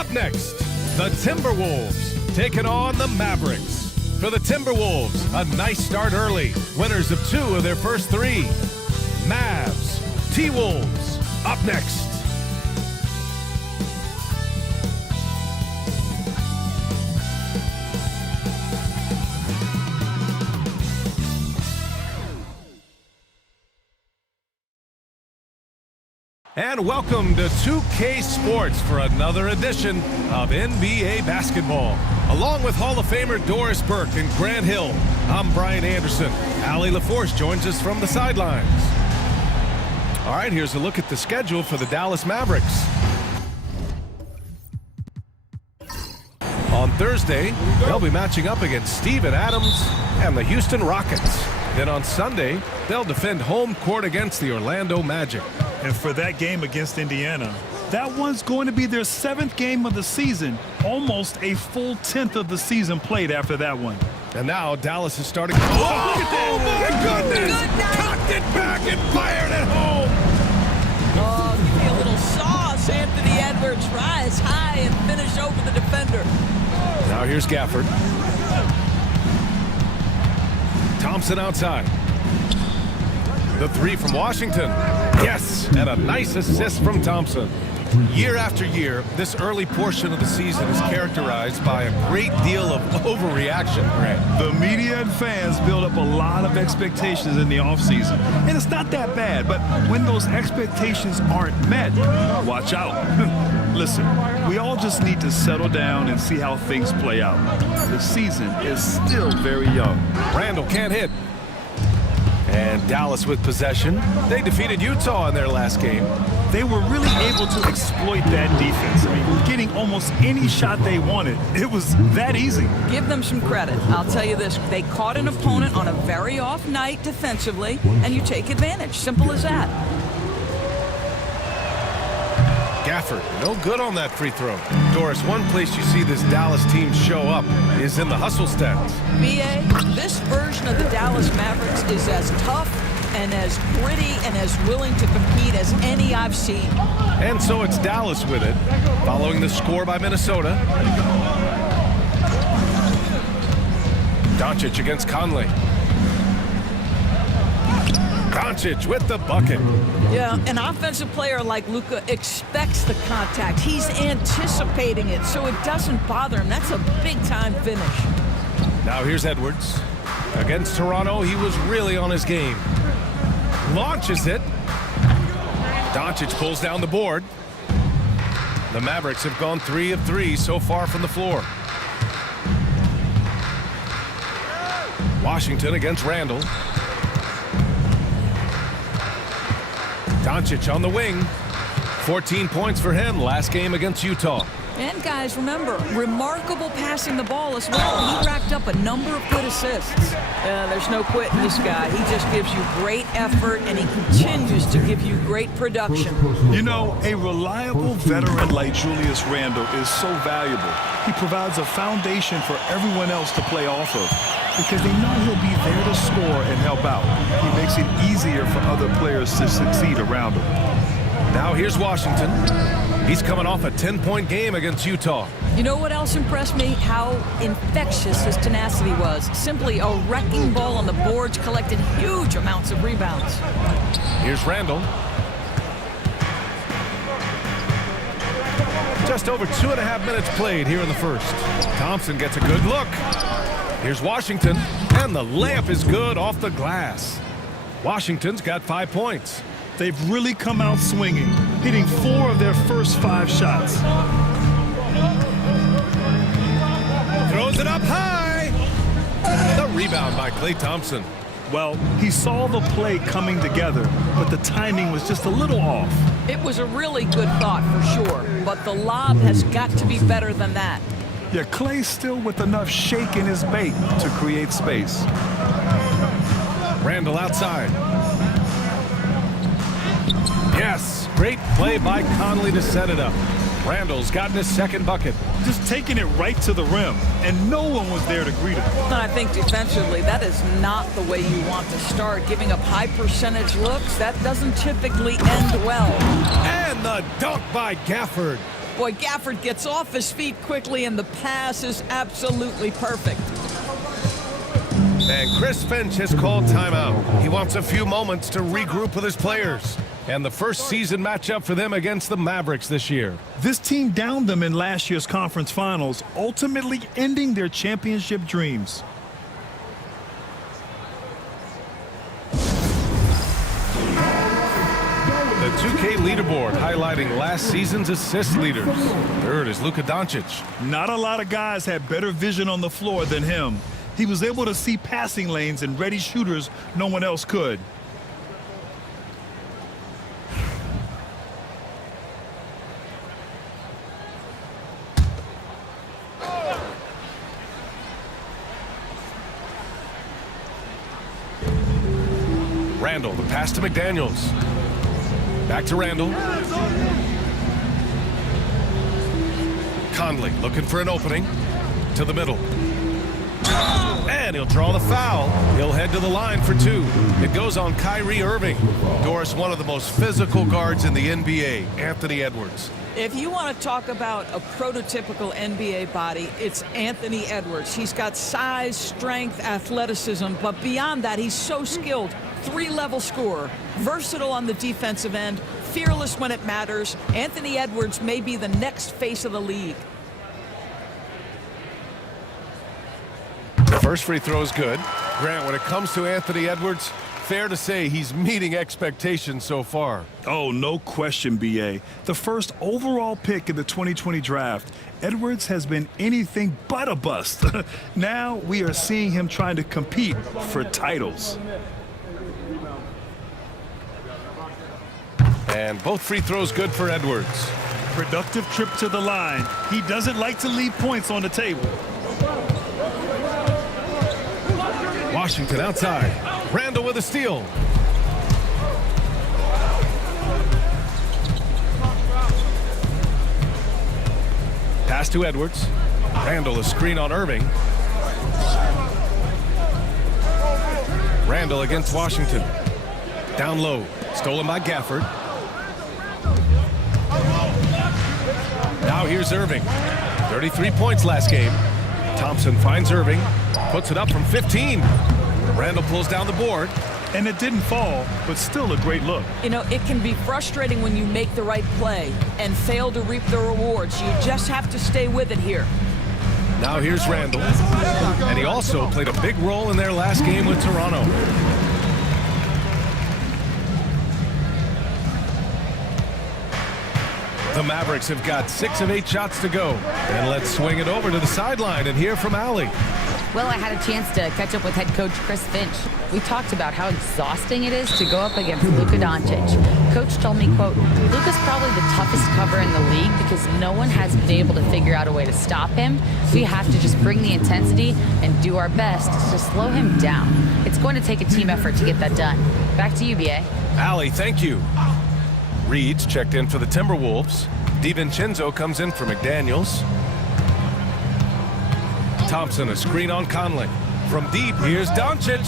Up next, the Timberwolves taking on the Mavericks. For the Timberwolves, a nice start early. Winners of 2 of their first 3. Mavs, T-Wolves, up next. And welcome to 2K Sports for another edition of NBA basketball. Along with Hall of Famer Doris Burke and Grant Hill, I'm Brian Anderson. Allie LaForce joins us from the sidelines. All right, here's a look at the schedule for the Dallas Mavericks. On Thursday, they'll be matching up against Steven Adams and the Houston Rockets. Then on Sunday, they'll defend home court against the Orlando Magic. And for that game against Indiana, that one's going to be their 7th game of the season. Almost a full 10th of the season played after that one. And now Dallas is starting. Oh, look at that! My goodness! Cocked it back and fired it home! Oh, give me a little sauce. Anthony Edwards rise high and finish over the defender. Now here's Gafford. Thompson outside. The 3 from Washington. Yes, and a nice assist from Thompson. Year after year, this early portion of the season is characterized by a great deal of overreaction, Grant. The media and fans build up a lot of expectations in the offseason. And it's not that bad, but when those expectations aren't met, watch out. Listen, we all just need to settle down and see how things play out. The season is still very young. Randall can't hit. And Dallas with possession. They defeated Utah in their last game. They were really able to exploit that defense. I mean, getting almost any shot they wanted. It was that easy. Give them some credit. I'll tell you this. They caught an opponent on a very off night defensively, and you take advantage. Simple as that. Gafford, no good on that free throw. Doris, one place you see this Dallas team show up is in the hustle stats. B.A., this version of the Dallas Mavericks is as tough and as gritty and as willing to compete as any I've seen. And so it's Dallas with it, following the score by Minnesota. Doncic against Conley. Doncic with the bucket. Yeah, an offensive player like Luka expects the contact. He's anticipating it, so it doesn't bother him. That's a big-time finish. Now here's Edwards. Against Toronto, he was really on his game. Launches it. Doncic pulls down the board. The Mavericks have gone 3 of 3 so far from the floor. Washington against Randall. Doncic on the wing. 14 points for him last game against Utah. And guys, remember, remarkable passing the ball as well. He racked up a number of good assists. There's no quitting this guy. He just gives you great effort, and he continues to give you great production. You know, a reliable veteran like Julius Randle is so valuable. He provides a foundation for everyone else to play off of, because they know he'll be there to score and help out. He makes it easier for other players to succeed around him. Now here's Washington. He's coming off a 10-point game against Utah. You know what else impressed me? How infectious his tenacity was. Simply a wrecking ball on the boards, collected huge amounts of rebounds. Here's Randall. Just over 2.5 minutes played here in the first. Thompson gets a good look. Here's Washington, and the layup is good off the glass. Washington's got 5 points. They've really come out swinging, hitting 4 of their first 5 shots. Throws it up high. The rebound by Klay Thompson. Well, he saw the play coming together, but the timing was just a little off. It was a really good thought for sure, but the lob has got to be better than that. Yeah, Klay's still with enough shake in his bait to create space. Randall outside. Yes, great play by Conley to set it up. Randall's gotten his second bucket. Just taking it right to the rim, and no one was there to greet him. And I think defensively, that is not the way you want to start. Giving up high percentage looks, that doesn't typically end well. And the dunk by Gafford. Boy, Gafford gets off his feet quickly, and the pass is absolutely perfect. And Chris Finch has called timeout. He wants a few moments to regroup with his players. And the first season matchup for them against the Mavericks this year. This team downed them in last year's conference finals, ultimately ending their championship dreams. The 2K leaderboard highlighting last season's assist leaders. Third is Luka Doncic. Not a lot of guys had better vision on the floor than him. He was able to see passing lanes and ready shooters no one else could. Randall, the pass to McDaniels. Back to Randall. Conley looking for an opening. To the middle. And he'll draw the foul. He'll head to the line for two. It goes on Kyrie Irving. Doris, one of the most physical guards in the NBA, Anthony Edwards. If you want to talk about a prototypical NBA body, it's Anthony Edwards. He's got size, strength, athleticism, but beyond that, he's so skilled. Three-level scorer, versatile on the defensive end, fearless when it matters. Anthony Edwards may be the next face of the league. The first free throw is good. Grant, when it comes to Anthony Edwards, fair to say he's meeting expectations so far. Oh, no question, BA. The first overall pick in the 2020 draft, Edwards has been anything but a bust. Now we are seeing him trying to compete for titles. And both free throws good for Edwards. Productive trip to the line. He doesn't like to leave points on the table. Washington outside. Randall with a steal. Pass to Edwards. Randall a screen on Irving. Randall against Washington. Down low. Stolen by Gafford. Now here's Irving. 33 points last game. Thompson finds Irving. Puts it up from 15. Randall pulls down the board. And it didn't fall, but still a great look. You know, it can be frustrating when you make the right play and fail to reap the rewards. You just have to stay with it here. Now here's Randall. And he also played a big role in their last game with Toronto. The Mavericks have got 6 of 8 shots to go. And let's swing it over to the sideline and hear from Allie. Well, I had a chance to catch up with head coach Chris Finch. We talked about how exhausting it is to go up against Luka Doncic. Coach told me, quote, Luka's probably the toughest cover in the league because no one has been able to figure out a way to stop him. We have to just bring the intensity and do our best to slow him down. It's going to take a team effort to get that done. Back to you, BA. Allie, thank you. Reed's checked in for the Timberwolves. DiVincenzo comes in for McDaniels. Thompson, a screen on Conley. From deep, here's Doncic.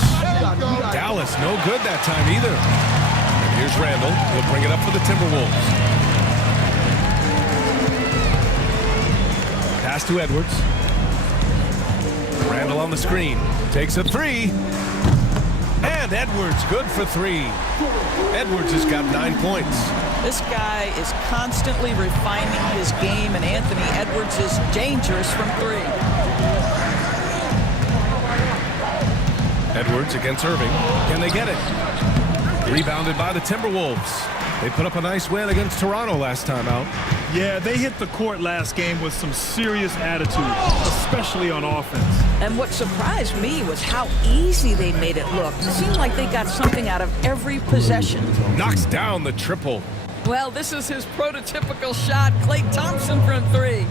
Dallas, no good that time either. And here's Randall. He'll bring it up for the Timberwolves. Pass to Edwards. Randall on the screen. Takes a three. And Edwards, good for three. Edwards has got 9 points. This guy is constantly refining his game, and Anthony Edwards is dangerous from three. Edwards against Irving. Can they get it? Rebounded by the Timberwolves. They put up a nice win against Toronto last time out. Yeah, they hit the court last game with some serious attitude, especially on offense. And what surprised me was how easy they made it look. It seemed like they got something out of every possession. Knocks down the triple. Well, this is his prototypical shot. Klay Thompson from three.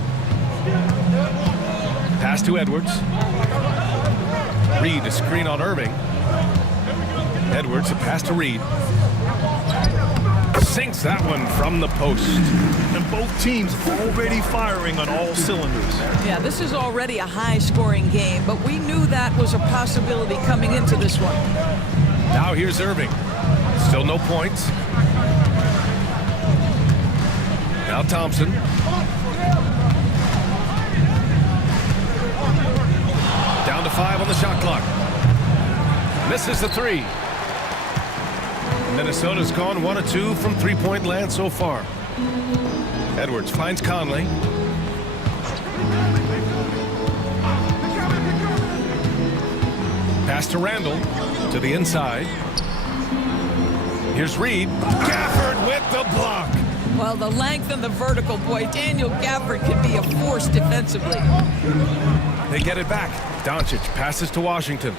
Pass to Edwards. Reed, a screen on Irving. Edwards, a pass to Reed. Sinks that one from the post. And both teams already firing on all cylinders. Yeah, this is already a high-scoring game, but we knew that was a possibility coming into this one. Now here's Irving. Still no points. Now Thompson. 5 on the shot clock. Misses the 3. Minnesota's gone 1 of 2 from three-point land so far. Edwards finds Conley. Pass to Randall to the inside. Here's Reed. Gafford with the block. Well, the length and the vertical, boy, Daniel Gafford could be a force defensively. They get it back. Doncic passes to Washington.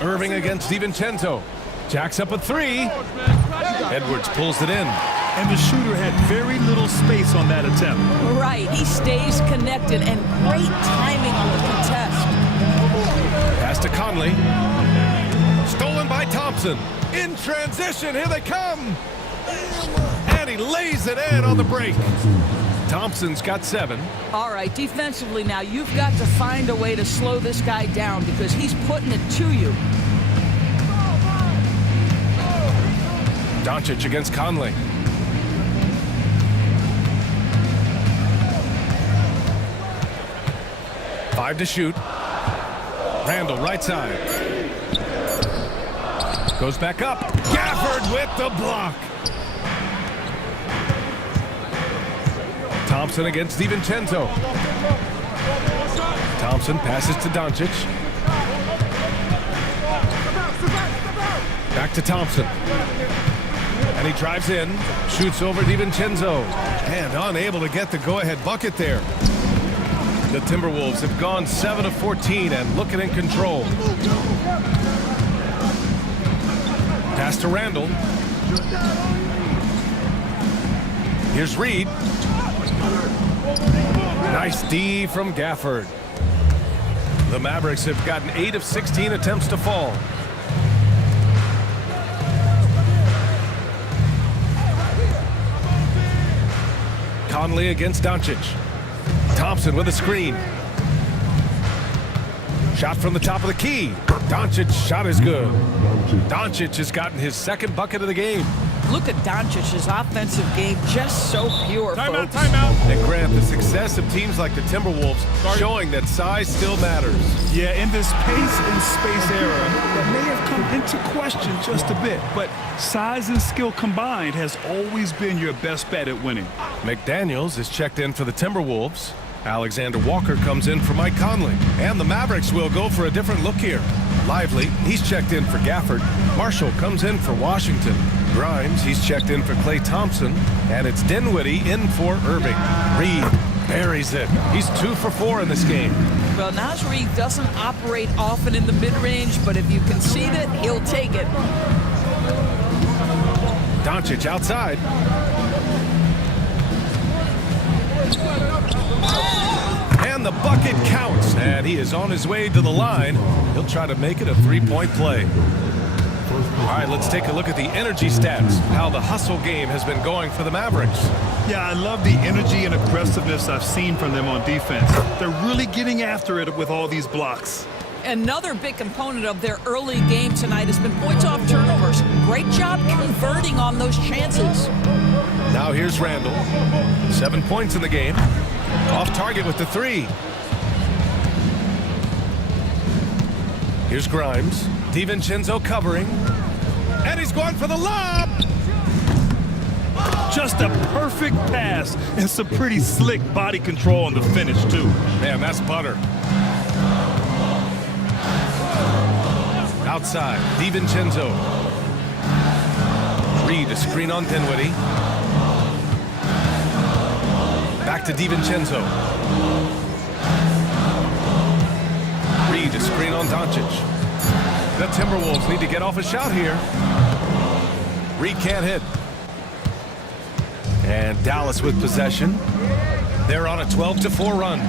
Irving against DiVincenzo. Jacks up a 3. Edwards pulls it in. And the shooter had very little space on that attempt. Right, he stays connected and great timing on the contest. Pass to Conley. Stolen by Thompson. In transition, here they come. And he lays it in on the break. Thompson's got 7. All right, defensively now, you've got to find a way to slow this guy down because he's putting it to you. Doncic against Conley. Five to shoot. Randall right side. Goes back up. Gafford with the block. Thompson against DiVincenzo. Thompson passes to Doncic. Back to Thompson. And he drives in. Shoots over DiVincenzo. And unable to get the go-ahead bucket there. The Timberwolves have gone 7 of 14 and looking in control. Pass to Randall. Here's Reed. Nice D from Gafford. The Mavericks have gotten 8 of 16 attempts to fall. Conley against Doncic. Thompson with a screen. Shot from the top of the key. Doncic's shot is good. Doncic has gotten his 2nd bucket of the game. Look at Doncic's offensive game, just so pure, folks. Timeout. And Grant, the success of teams like the Timberwolves showing that size still matters. Yeah, in this pace and space era, that may have come into question just a bit, but size and skill combined has always been your best bet at winning. McDaniels is checked in for the Timberwolves. Alexander Walker comes in for Mike Conley. And the Mavericks will go for a different look here. Lively, he's checked in for Gafford. Marshall comes in for Washington. Grimes, he's checked in for Klay Thompson. And it's Dinwiddie in for Irving. Reed buries it. He's 2 for 4 in this game. Well, Naz Reid doesn't operate often in the mid-range, but if you concede it, he'll take it. Doncic outside. And the bucket counts, and he is on his way to the line. He'll try to make it a 3-point play. All right, let's take a look at the energy stats, how the hustle game has been going for the Mavericks. Yeah, I love the energy and aggressiveness I've seen from them on defense. They're really getting after it with all these blocks. Another big component of their early game tonight has been points off turnovers. Great job converting on those chances. Now here's Randall. 7 points in the game. Off target with the 3. Here's Grimes. DiVincenzo covering. And he's going for the lob. Just a perfect pass and some pretty slick body control on the finish, too. Man, that's butter. Outside, DiVincenzo. Reed, a screen on Dinwiddie. Back to DiVincenzo. Reed, a screen on Doncic. The Timberwolves need to get off a shot here. Reed can't hit. And Dallas with possession. They're on a 12-4 run.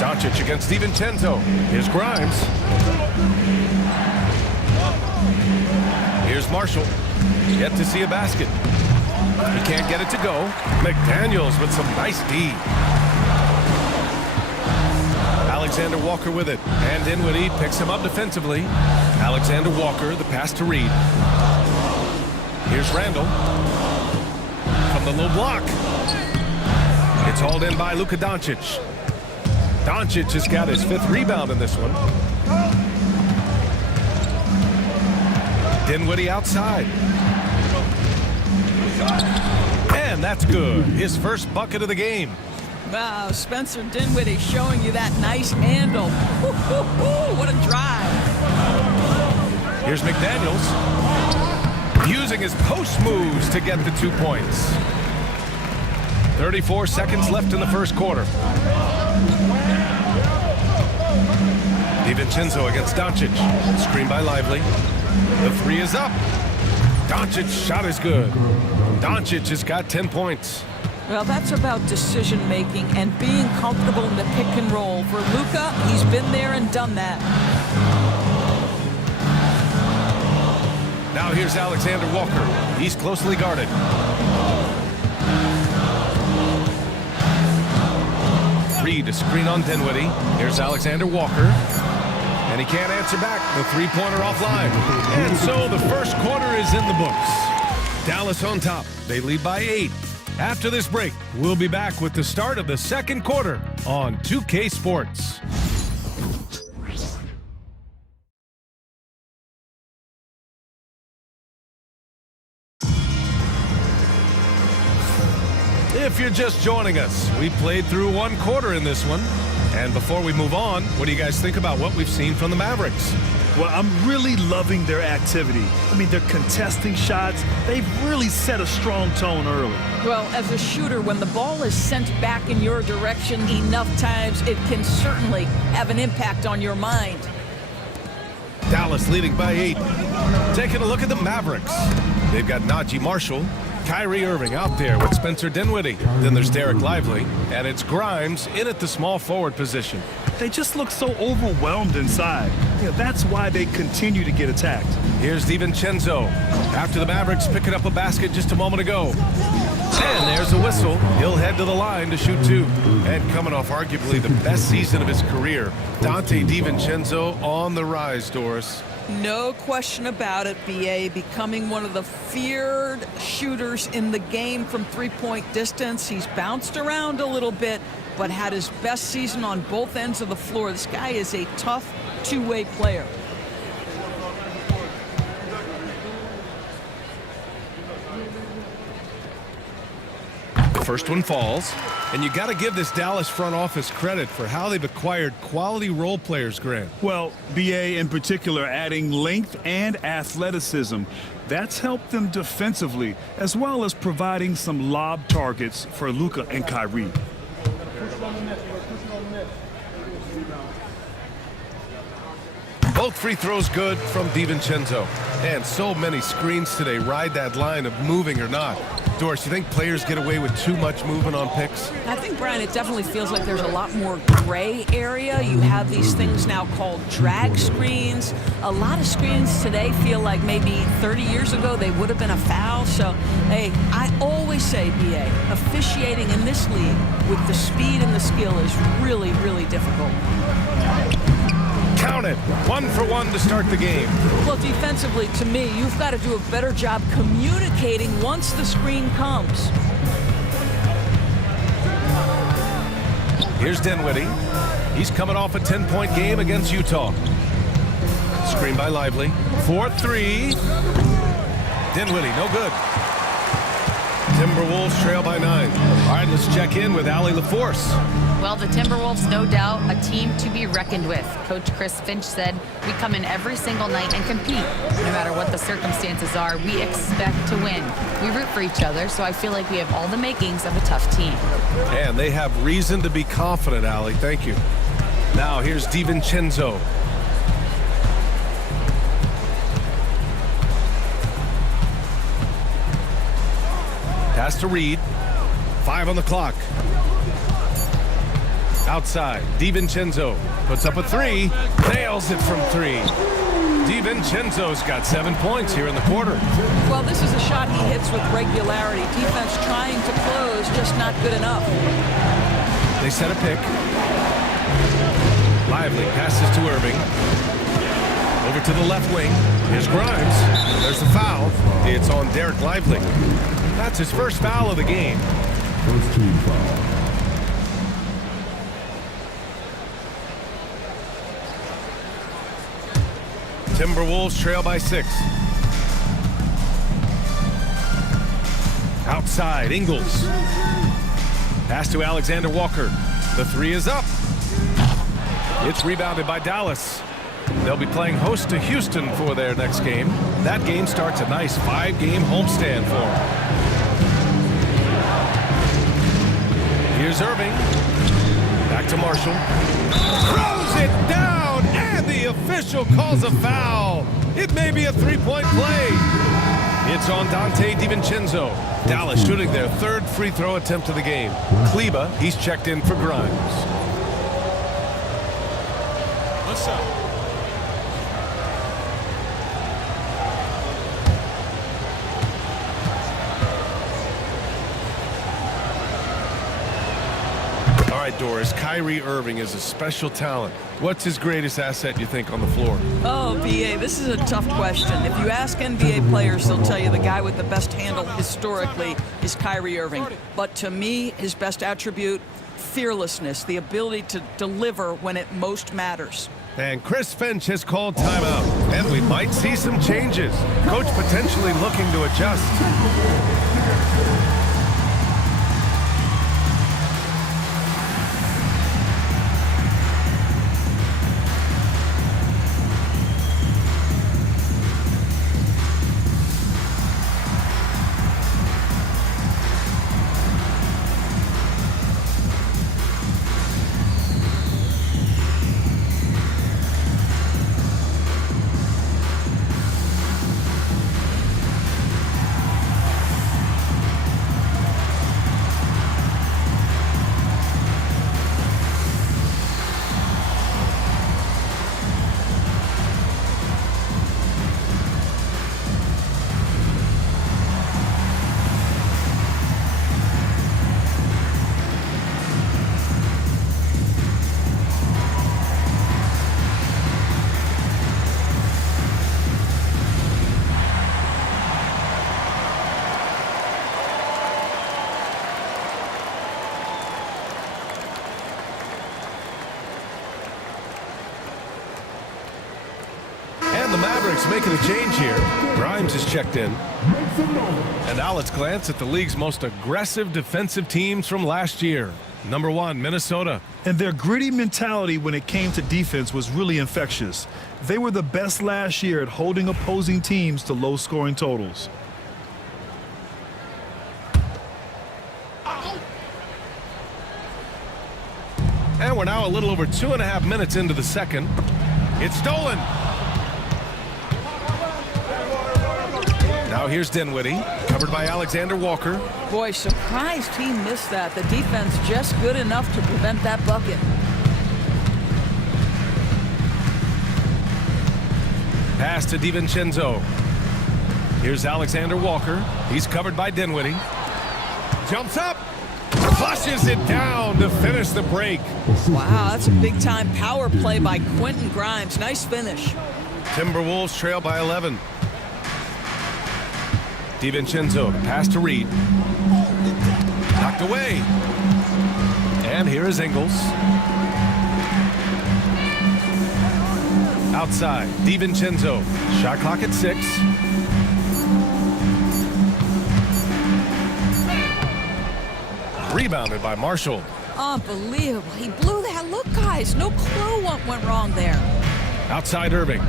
Doncic against DiVincenzo. Here's Grimes. Here's Marshall. Yet to see a basket. He can't get it to go. McDaniels with some nice D. Alexander Walker with it. And Dinwiddie picks him up defensively. Alexander Walker, the pass to Reed. Here's Randall. From the low block. It's hauled in by Luka Doncic. Doncic has got his 5th rebound in this one. Dinwiddie outside. And that's good. His first bucket of the game. Wow, Spencer Dinwiddie showing you that nice handle. What a drive. Here's McDaniels. Using his post moves to get the 2 points. 34 seconds left in the first quarter. DiVincenzo against Doncic. Screen by Lively. The 3 is up. Doncic's shot is good. Doncic has got 10 points. Well, that's about decision-making and being comfortable in the pick and roll. For Luka, he's been there and done that. Now here's Alexander Walker. He's closely guarded. Reed to screen on Dinwiddie. Here's Alexander Walker. And he can't answer back. The 3-pointer offline. And so the first quarter is in the books. Dallas on top. They lead by 8. After this break, we'll be back with the start of the second quarter on 2K Sports. If you're just joining us, we played through 1 quarter in this one. And before we move on, what do you guys think about what we've seen from the Mavericks? Well, I'm really loving their activity. I mean, they're contesting shots. They've really set a strong tone early. Well, as a shooter, when the ball is sent back in your direction enough times, it can certainly have an impact on your mind. Dallas leading by 8. Taking a look at the Mavericks. They've got Najee Marshall, Kyrie Irving out there with Spencer Dinwiddie. Then there's Derek Lively, and it's Grimes in at the small forward position. They just look so overwhelmed inside. That's why they continue to get attacked. Here's DiVincenzo. After the Mavericks picking up a basket just a moment ago. And there's a whistle. He'll head to the line to shoot 2. And coming off arguably the best season of his career, Dante DiVincenzo on the rise, Doris. No question about it, BA, becoming one of the feared shooters in the game from 3-point distance. He's bounced around a little bit, but had his best season on both ends of the floor. This guy is a tough two-way player. The first one falls, and you got to give this Dallas front office credit for how they've acquired quality role players, Grant. Well, BA in particular adding length and athleticism. That's helped them defensively, as well as providing some lob targets for Luka and Kyrie. Both free throws good from DiVincenzo. And so many screens today ride that line of moving or not. Doris, you think players get away with too much movement on picks? I think, Brian, it definitely feels like there's a lot more gray area. You have these things now called drag screens. A lot of screens today feel like maybe 30 years ago they would have been a foul. So, hey, I always say, BA, officiating in this league with the speed and the skill is really, really difficult. Count it. 1 for 1 to start the game. Well, defensively, to me, you've got to do a better job communicating once the screen comes. Here's Dinwiddie. He's coming off a 10-point game against Utah. Screen by Lively. 4-3. Dinwiddie, no good. Timberwolves trail by 9. All right, let's check in with Allie LaForce. Well, the Timberwolves, no doubt, a team to be reckoned with. Coach Chris Finch said, we come in every single night and compete. No matter what the circumstances are, we expect to win. We root for each other, so I feel like we have all the makings of a tough team. And they have reason to be confident, Allie. Thank you. Now, here's DiVincenzo. Pass to Reed. 5 on the clock. Outside, DiVincenzo puts up a 3, nails it from 3. DiVincenzo's got 7 points here in the quarter. Well, this is a shot he hits with regularity. Defense trying to close, just not good enough. They set a pick. Lively passes to Irving. Over to the left wing. Here's Grimes. There's the foul. It's on Derek Lively. That's his first foul of the game. First team foul. Timberwolves trail by 6. Outside, Ingles. Pass to Alexander Walker. The 3 is up. It's rebounded by Dallas. They'll be playing host to Houston for their next game. That game starts a nice 5-game homestand for them. Here's Irving. Back to Marshall. Throws it down, and the official calls a foul. It may be a 3-point play. It's on Dante DiVincenzo. Dallas shooting their 3rd free throw attempt of the game. Kleba, he's checked in for Grimes. What's up? All right, Doris, Kyrie Irving is a special talent. What's his greatest asset, you think, on the floor? Oh, BA, this is a tough question. If you ask NBA players, they'll tell you the guy with the best handle historically is Kyrie Irving. But to me, his best attribute, fearlessness, the ability to deliver when it most matters. And Chris Finch has called timeout, and we might see some changes. Coach potentially looking to adjust. And the Mavericks making a change here. Grimes is checked in. And now let's glance at the league's most aggressive defensive teams from last year. Number 1, Minnesota. And their gritty mentality when it came to defense was really infectious. They were the best last year at holding opposing teams to low-scoring totals. And we're now a little over 2.5 minutes into the second. It's stolen. Now here's Dinwiddie, covered by Alexander Walker. Boy, surprised he missed that. The defense just good enough to prevent that bucket. Pass to DiVincenzo. Here's Alexander Walker. He's covered by Dinwiddie. Jumps up. Flushes it down to finish the break. Wow, that's a big-time power play by Quentin Grimes. Nice finish. Timberwolves trail by 11. DiVincenzo, pass to Reed. Knocked away. And here is Ingles. Outside, DiVincenzo. Shot clock at 6. Rebounded by Marshall. Unbelievable. He blew that look, guys. No clue what went wrong there. Outside Irving.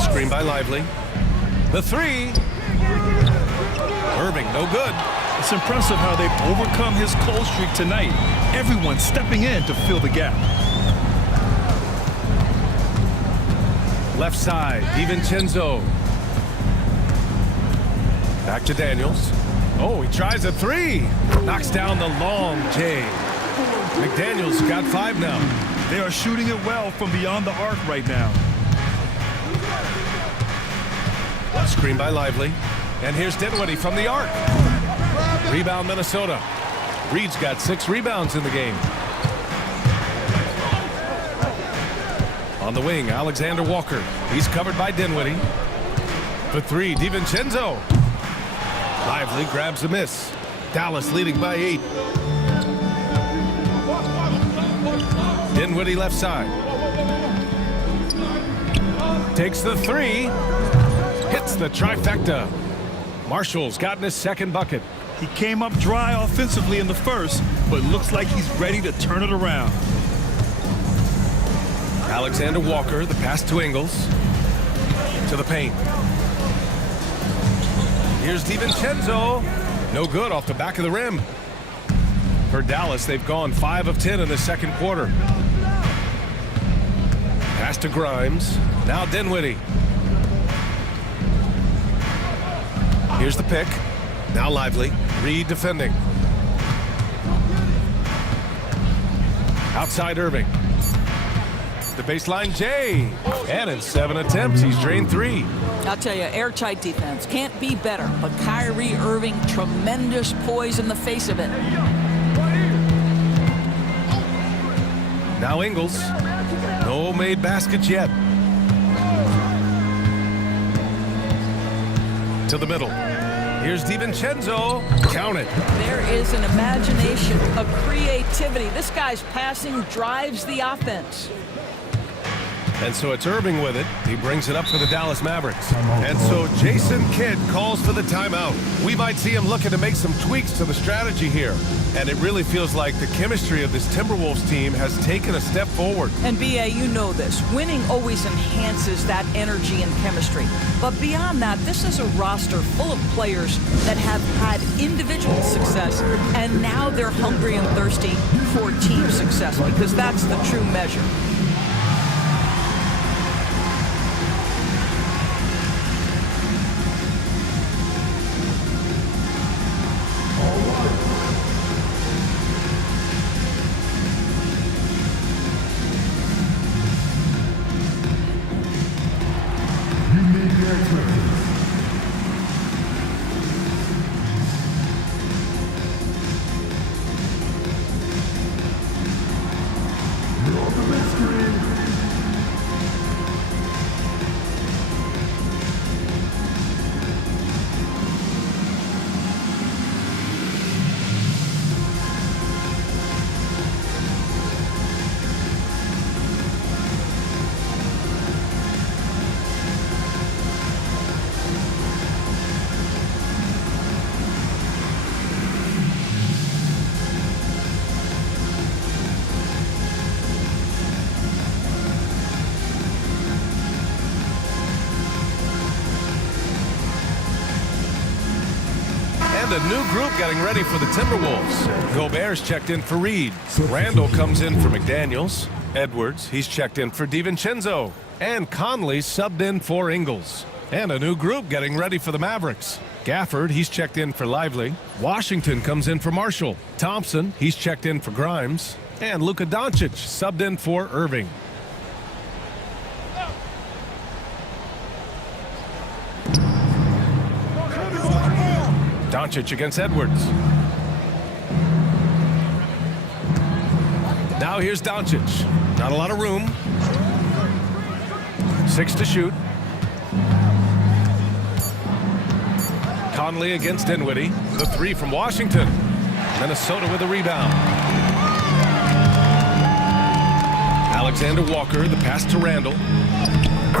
Screen by Lively. The 3. Irving, no good. It's impressive how they've overcome his cold streak tonight. Everyone stepping in to fill the gap. Left side, DiVincenzo. Back to Daniels. Oh, he tries a 3. Knocks down the long J. McDaniels got 5 now. They are shooting it well from beyond the arc right now. Screen by Lively. And here's Dinwiddie from the arc. Rebound Minnesota. Reed's got 6 rebounds in the game. On the wing, Alexander Walker. He's covered by Dinwiddie. For 3, DiVincenzo. Lively grabs the miss. Dallas leading by 8. Dinwiddie left side. Takes the three. Hits the trifecta. Marshall's gotten his second bucket. He came up dry offensively in the first, but looks like he's ready to turn it around. Alexander Walker, the pass to Ingles. To the paint. Here's DiVincenzo. No good off the back of the rim. For Dallas, they've gone 5 of 10 in the second quarter. Pass to Grimes. Now Dinwiddie. Here's the pick. Now Lively. Reed defending. Outside Irving. The baseline Jay. And in 7 attempts, he's drained 3. I'll tell you, airtight defense. Can't be better. But Kyrie Irving, tremendous poise in the face of it. Now Ingles. No made baskets yet. To the middle. Here's DiVincenzo. Count it. There is an imagination, a creativity. This guy's passing drives the offense. And so it's Irving with it. He brings it up for the Dallas Mavericks. And so Jason Kidd calls for the timeout. We might see him looking to make some tweaks to the strategy here. And it really feels like the chemistry of this Timberwolves team has taken a step forward. And B.A., you know this. Winning always enhances that energy and chemistry. But beyond that, this is a roster full of players that have had individual success, and now they're hungry and thirsty for team success, because that's the true measure. A new group getting ready for the Timberwolves. Gobert's checked in for Reed. Randall comes in for McDaniels. Edwards, he's checked in for DiVincenzo. And Conley subbed in for Ingles. And a new group getting ready for the Mavericks. Gafford, he's checked in for Lively. Washington comes in for Marshall. Thompson, he's checked in for Grimes. And Luka Doncic subbed in for Irving. Doncic against Edwards. Now here's Doncic. Not a lot of room. 6 to shoot. Conley against Dinwiddie. The 3 from Washington. Minnesota with a rebound. Alexander Walker, the pass to Randall.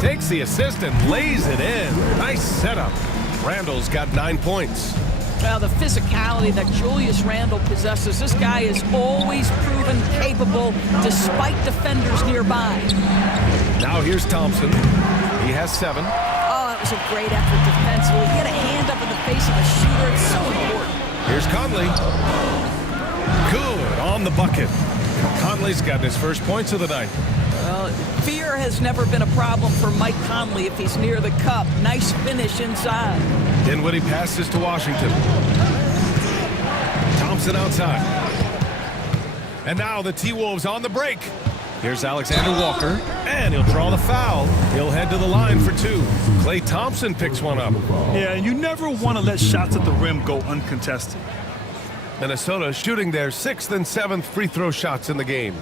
Takes the assist and lays it in. Nice setup. Randall's got 9 points. Well, the physicality that Julius Randle possesses, this guy is always proven capable despite defenders nearby. Now here's Thompson. He has 7. Oh, that was a great effort defensively. Get a hand up in the face of a shooter. It's so important. Here's Conley. Good on the bucket. Conley's got his first points of the night. Well, fear has never been a problem for Mike Conley if he's near the cup. Nice finish inside. Dinwiddie passes to Washington. Thompson outside. And now the T-Wolves on the break. Here's Alexander Walker, and he'll draw the foul. He'll head to the line for 2. Klay Thompson picks one up. Yeah, and you never want to let shots at the rim go uncontested. Minnesota shooting their 6th and 7th free throw shots in the game.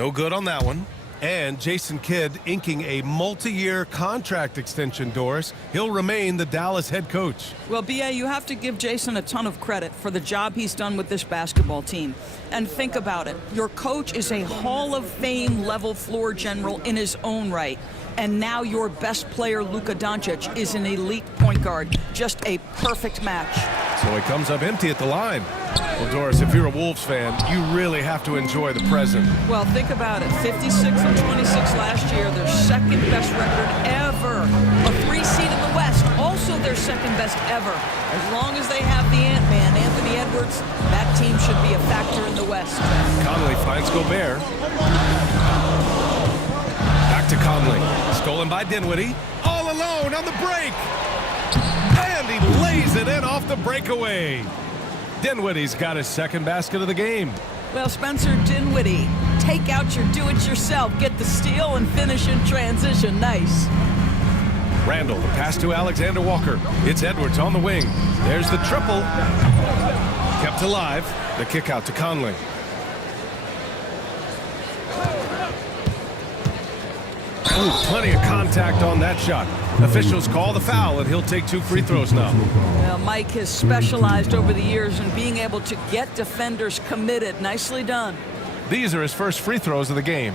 No good on that one. And Jason Kidd inking a multi-year contract extension, Doris. He'll remain the Dallas head coach. Well, B.A., you have to give Jason a ton of credit for the job he's done with this basketball team. And think about it. Your coach is a Hall of Fame level floor general in his own right. And now your best player, Luka Doncic, is an elite point guard. Just a perfect match. So he comes up empty at the line. Well, Doris, if you're a Wolves fan, you really have to enjoy the present. Well, think about it. 56 and 26 last year, their second best record ever. A 3 seed in the West, also their second best ever. As long as they have the Ant-Man, Anthony Edwards, that team should be a factor in the West. Conley finds Gobert. Back to Conley. Stolen by Dinwiddie. All alone on the break. And he lays it in off the breakaway. Dinwiddie's got his second basket of the game. Well, Spencer Dinwiddie, take out your do-it-yourself, get the steal, and finish in transition. Nice. Randall, the pass to Alexander Walker. It's Edwards on the wing. There's the triple. Kept alive. The kick out to Conley. Ooh, plenty of contact on that shot. Officials call the foul, and he'll take 2 free throws now. Well, Mike has specialized over the years in being able to get defenders committed. Nicely done. These are his first free throws of the game.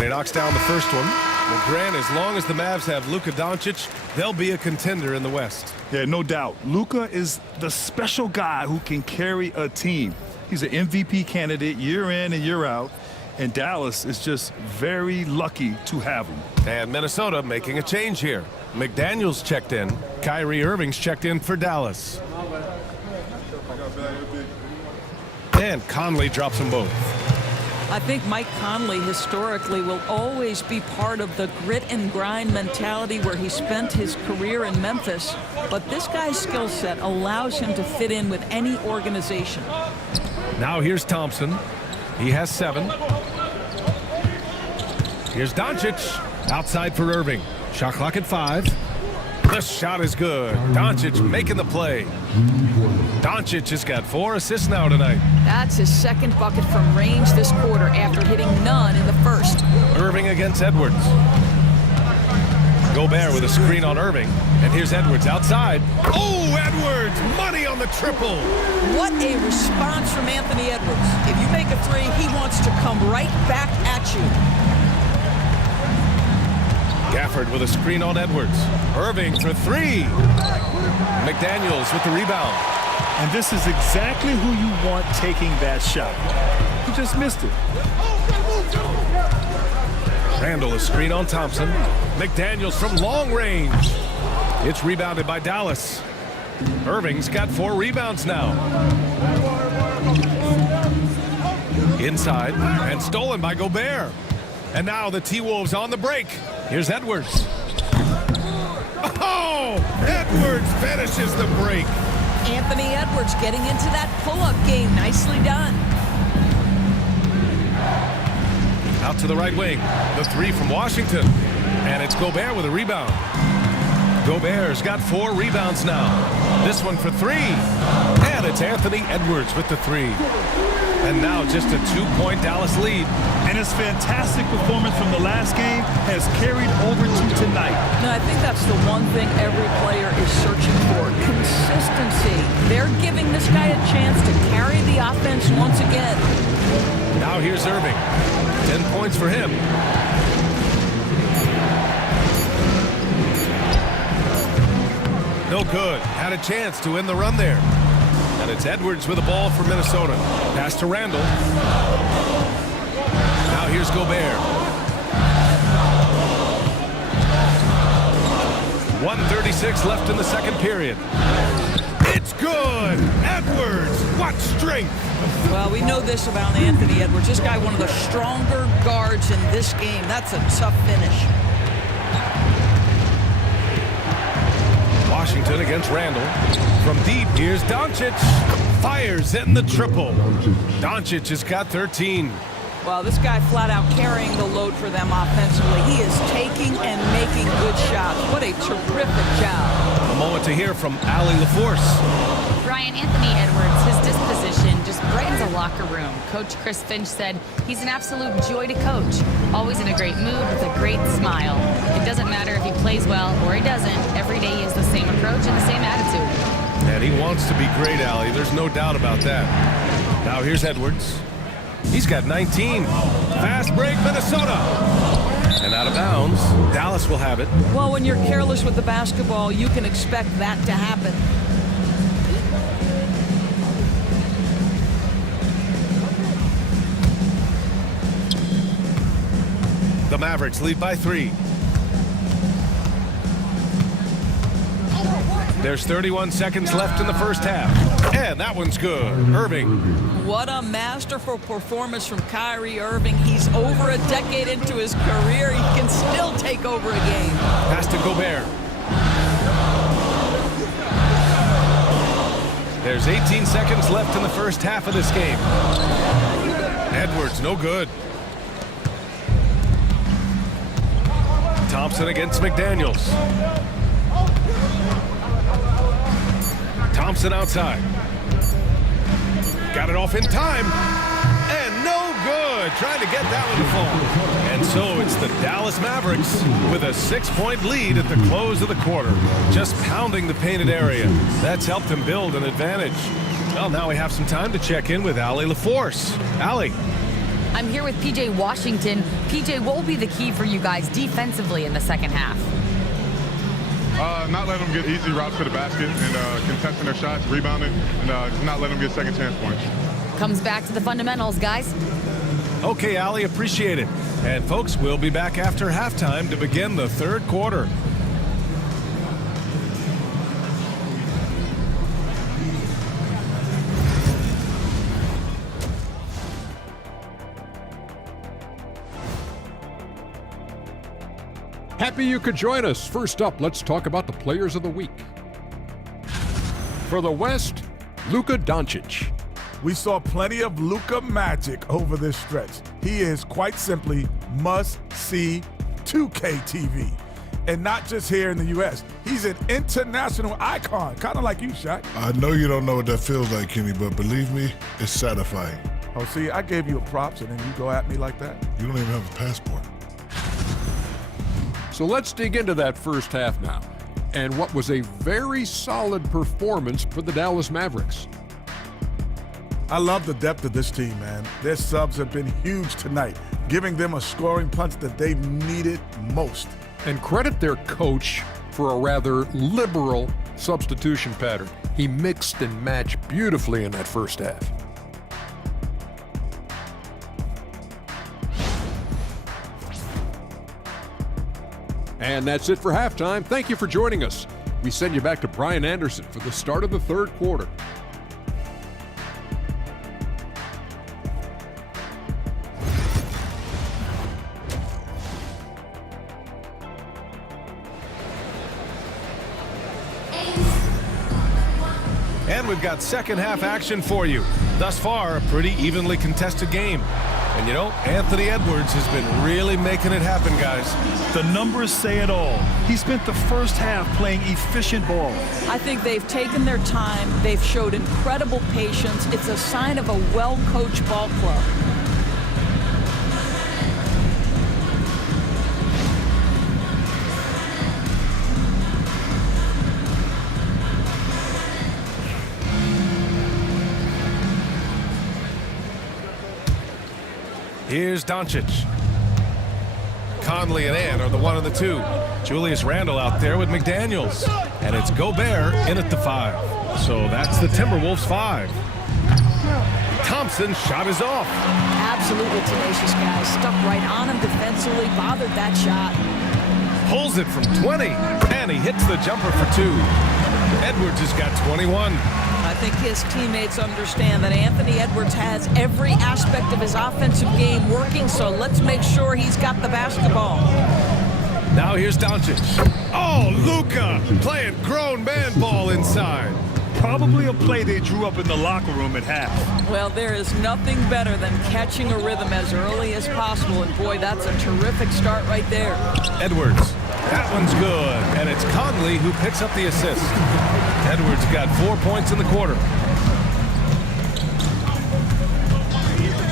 He knocks down the first one. Well, Grant, as long as the Mavs have Luka Doncic, they'll be a contender in the West. Yeah, no doubt. Luka is the special guy who can carry a team. He's an MVP candidate year in and year out, and Dallas is just very lucky to have him. And Minnesota making a change here. McDaniels checked in. Kyrie Irving's checked in for Dallas. And Conley drops them both. I think Mike Conley historically will always be part of the grit and grind mentality where he spent his career in Memphis, but this guy's skill set allows him to fit in with any organization. Now here's Thompson. He has 7. Here's Doncic. Outside for Irving. Shot clock at 5. The shot is good. Doncic making the play. Doncic has got 4 assists now tonight. That's his second bucket from range this quarter after hitting none in the first. Irving against Edwards. Gobert with a screen on Irving. And here's Edwards outside. Oh, Edwards! Money on the triple. What a response from Anthony Edwards. If you make a 3, he wants to come right back at you. Gafford with a screen on Edwards. Irving for 3. McDaniels with the rebound. And this is exactly who you want taking that shot. He just missed it. Randall a screen on Thompson. McDaniels from long range. It's rebounded by Dallas. Irving's got 4 rebounds now. Inside and stolen by Gobert. And now the T-Wolves on the break. Here's Edwards. Oh! Edwards finishes the break. Anthony Edwards getting into that pull-up game. Nicely done. Out to the right wing. The 3 from Washington. And it's Gobert with a rebound. Gobert's got 4 rebounds now. This one for 3. And it's Anthony Edwards with the 3. And now just a 2-point Dallas lead. And his fantastic performance from the last game has carried over to tonight. No, I think that's the one thing every player is searching for. Consistency. They're giving this guy a chance to carry the offense once again. Now here's Irving. 10 points for him. No good. Had a chance to end the run there. And it's Edwards with the ball for Minnesota. Pass to Randall. Now here's Gobert. 1:36 left in the second period. It's good. Edwards. What strength. Well, we know this about Anthony Edwards. This guy, one of the stronger guards in this game. That's a tough finish. Washington against Randall. From deep, here's Doncic. fires in the triple. Doncic has got 13. Well, this guy flat out carrying the load for them offensively. He is taking and making good shots. What a terrific job. A moment to hear from Allie LaForce. Brian, Anthony Edwards, his disposition just brightens a locker room. Coach Chris Finch said he's an absolute joy to coach. Always in a great mood with a great smile. It doesn't matter if he plays well or he doesn't. Every day he has the same approach and the same attitude. And he wants to be great, Allie. There's no doubt about that. Now here's Edwards. He's got 19. Fast break, Minnesota. And out of bounds, Dallas will have it. Well, when you're careless with the basketball, you can expect that to happen. The Mavericks lead by 3. There's 31 seconds left in the first half. And that one's good. Irving. What a masterful performance from Kyrie Irving. He's over a decade into his career. He can still take over a game. Pass to Gobert. There's 18 seconds left in the first half of this game. Edwards, no good. Thompson against McDaniels. Thompson outside. Got it off in time. And no good. Trying to get that one to fall. And so it's the Dallas Mavericks with a 6-point lead at the close of the quarter. Just pounding the painted area. That's helped them build an advantage. Well, now we have some time to check in with Allie LaForce. Allie. I'm here with PJ Washington. PJ, what will be the key for you guys defensively in the second half? Not letting them get easy routes to the basket and contesting their shots, rebounding, and not letting them get second chance points. Comes back to the fundamentals, guys. Okay, Allie, appreciate it. And folks, we'll be back after halftime to begin the third quarter. Happy you could join us. First up, let's talk about the players of the week. For the West, Luka Doncic. We saw plenty of Luka magic over this stretch. He is quite simply must-see 2K TV. And not just here in the U.S. He's an international icon, kind of like you, Shaq. I know you don't know what that feels like, Kenny, but believe me, it's satisfying. Oh, see, I gave you a props and then you go at me like that? You don't even have a passport. So let's dig into that first half now, and what was a very solid performance for the Dallas Mavericks. I love the depth of this team, man. Their subs have been huge tonight, giving them a scoring punch that they've needed most. And credit their coach for a rather liberal substitution pattern. He mixed and matched beautifully in that first half. And that's it for halftime. Thank you for joining us. We send you back to Brian Anderson for the start of the third quarter. And we've got second half action for you. Thus far, a pretty evenly contested game. And you know, Anthony Edwards has been really making it happen, guys. The numbers say it all. He spent the first half playing efficient ball. I think they've taken their time. They've showed incredible patience. It's a sign of a well-coached ball club. Here's Doncic. Conley and Ant are the 1 and the 2. Julius Randle out there with McDaniels. And it's Gobert in at the 5. So that's the Timberwolves 5. Thompson's shot is off. Absolutely tenacious guys. Stuck right on him defensively, bothered that shot. Pulls it from 20. And he hits the jumper for 2. Edwards has got 21. I think his teammates understand that Anthony Edwards has every aspect of his offensive game working, so let's make sure he's got the basketball. Now here's Doncic. Oh, Luka playing grown man ball inside. probably a play they drew up in the locker room at half. Well, there is nothing better than catching a rhythm as early as possible, and boy, that's a terrific start right there. Edwards. That one's good, and it's Conley who picks up the assist. Edwards got 4 points in the quarter.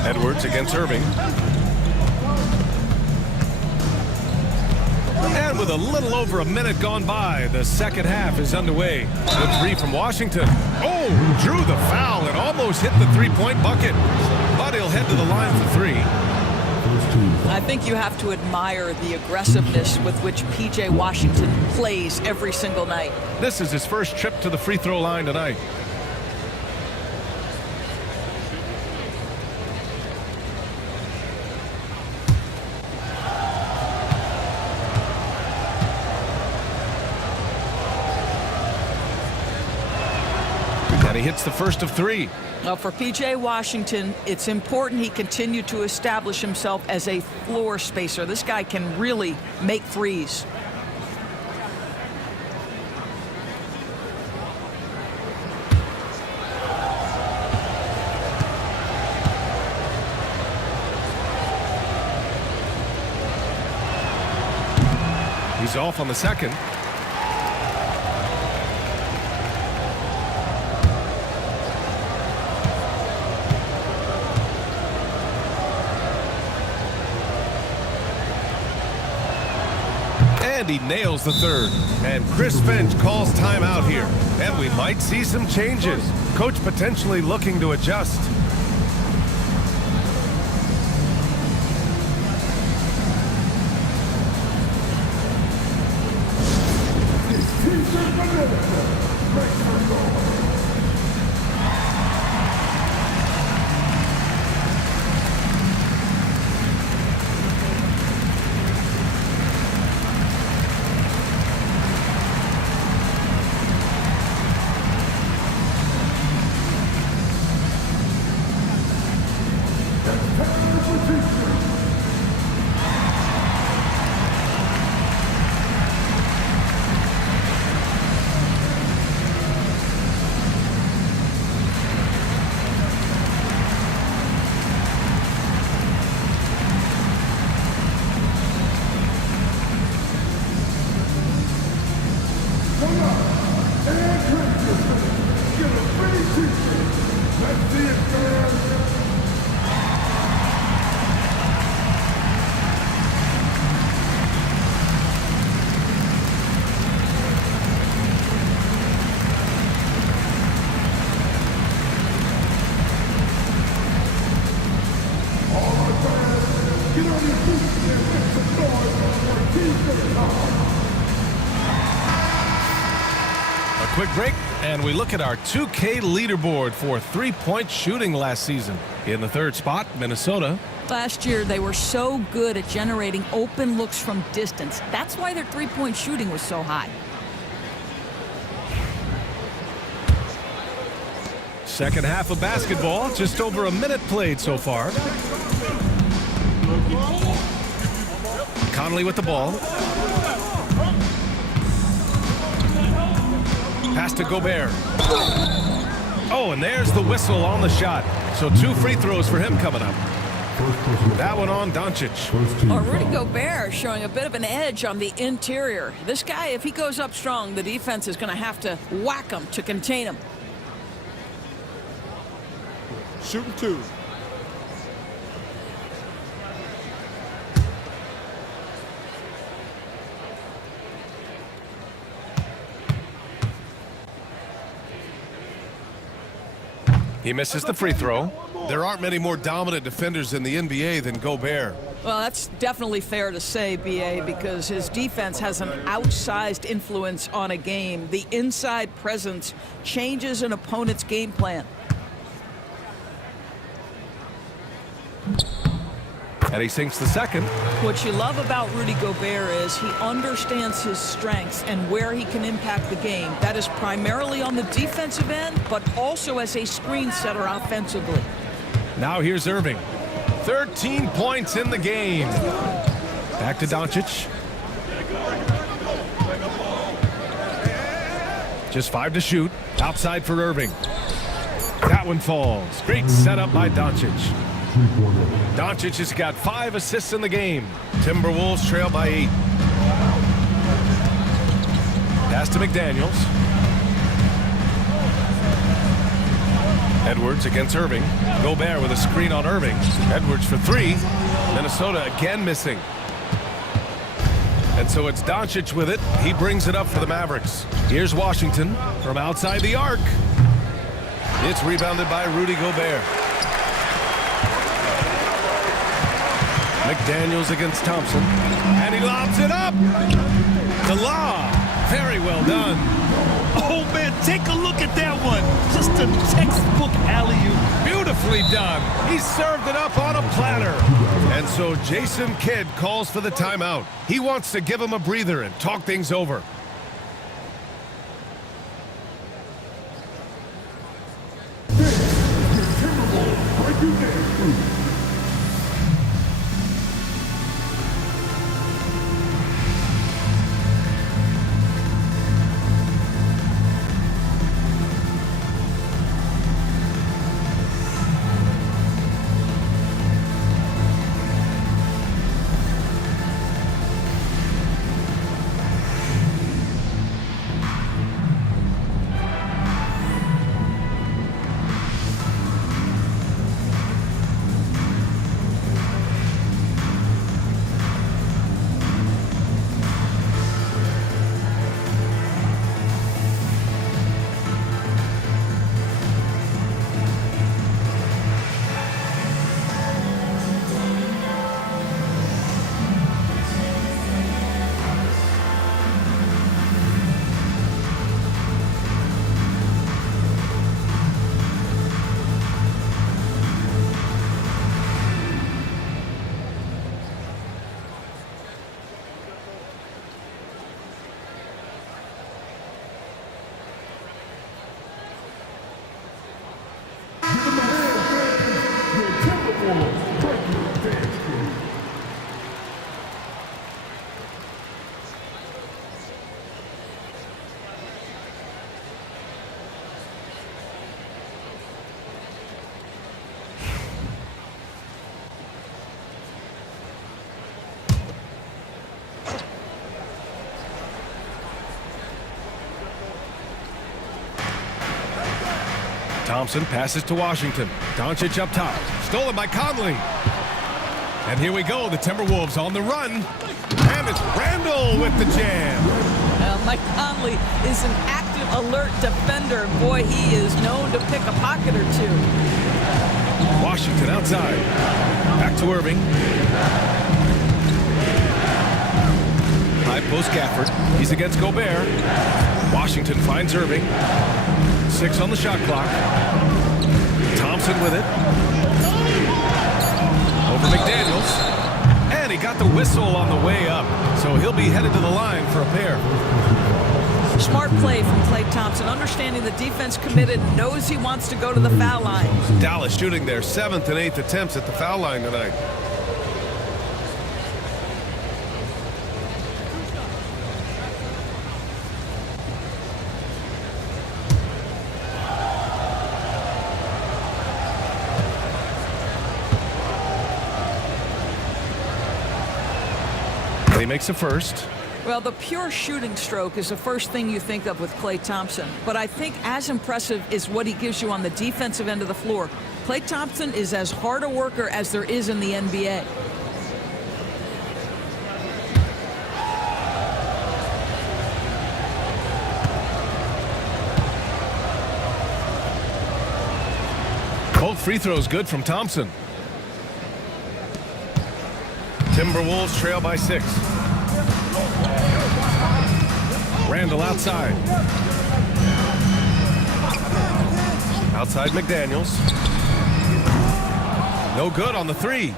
Edwards against Irving. And with a little over a minute gone by, the second half is underway. Good three from Washington. Oh, drew the foul and almost hit the three-point bucket. But he'll head to the line for three. I think you have to admire the aggressiveness with which P.J. Washington plays every single night. This is his first trip to the free throw line tonight. And he hits the first of three. Well, for P.J. Washington, it's important he continue to establish himself as a floor spacer. This guy can really make threes. He's off on the second. And he nails the third. And Chris Finch calls timeout here. And we might see some changes. Coach potentially looking to adjust. Quick break, and we look at our 2K leaderboard for three-point shooting last season. In the third spot, Minnesota. Last year, they were so good at generating open looks from distance. That's why their three-point shooting was so high. Second half of basketball, just over a minute played so far. Conley with the ball. Pass to Gobert. Oh, and there's the whistle on the shot. So 2 free throws for him coming up. That one on Doncic. Oh, Rudy Gobert showing a bit of an edge on the interior. This guy, if he goes up strong, the defense is going to have to whack him to contain him. Shooting 2. He misses the free throw. There aren't many more dominant defenders in the NBA than Gobert. Well, that's definitely fair to say, B.A., because his defense has an outsized influence on a game. The inside presence changes an opponent's game plan. And he sinks the second. What you love about Rudy Gobert is he understands his strengths and where he can impact the game. That is primarily on the defensive end, but also as a screen setter offensively. Now here's Irving. 13 points in the game. Back to Doncic. Just 5 to shoot. Outside for Irving. That one falls. Great setup by Doncic. Doncic has got 5 assists in the game. Timberwolves trail by 8. Pass to McDaniels. Edwards against Irving. Gobert with a screen on Irving. Edwards for 3. Minnesota again missing. And so it's Doncic with it. He brings it up for the Mavericks. Here's Washington from outside the arc. It's rebounded by Rudy Gobert. McDaniels against Thompson. And he lobs it up. The lob. Very well done. Oh, man, take a look at that one. Just a textbook alley-oop. Beautifully done. He served it up on a platter. And so Jason Kidd calls for the timeout. He wants to give him a breather and talk things over. Thompson passes to Washington. Doncic up top. Stolen by Conley. And here we go. The Timberwolves on the run. And it's Randall with the jam. Mike Conley is an active, alert defender. Boy, he is known to pick a pocket or two. Washington outside. Back to Irving. High post Gafford. He's against Gobert. Washington finds Irving. 6 on the shot clock. Thompson with it. Over McDaniels. And he got the whistle on the way up. So he'll be headed to the line for a pair. Smart play from Klay Thompson, understanding the defense committed, knows he wants to go to the foul line. Dallas shooting their 7th and 8th attempts at the foul line tonight. He makes a first. Well, the pure shooting stroke is the first thing you think of with Klay Thompson. But I think as impressive is what he gives you on the defensive end of the floor. Klay Thompson is as hard a worker as there is in the NBA. Both free throws good from Thompson. Timberwolves trail by 6. Randall outside. Outside McDaniels. No good on the 3.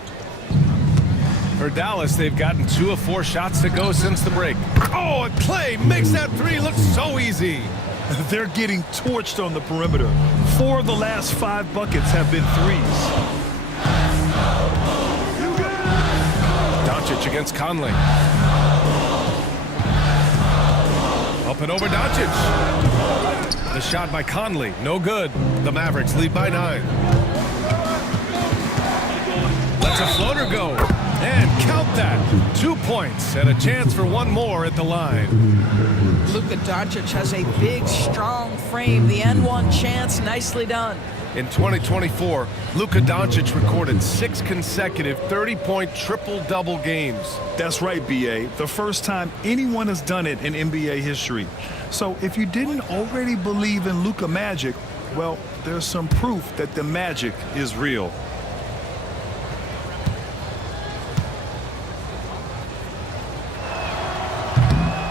For Dallas, they've gotten 2 of 4 shots to go since the break. Oh, and Klay makes that 3 look so easy. They're getting torched on the perimeter. 4 of the last 5 buckets have been threes. Doncic against Conley. Up and over Doncic. The shot by Conley, no good. The Mavericks lead by 9. Lets a floater go. And count that. 2 points and a chance for one more at the line. Luka Doncic has a big, strong frame. The N1 chance, nicely done. In 2024, Luka Doncic recorded 6 consecutive 30-point triple-double games. That's right, B.A. The first time anyone has done it in NBA history. So if you didn't already believe in Luka Magic, well, there's some proof that the magic is real.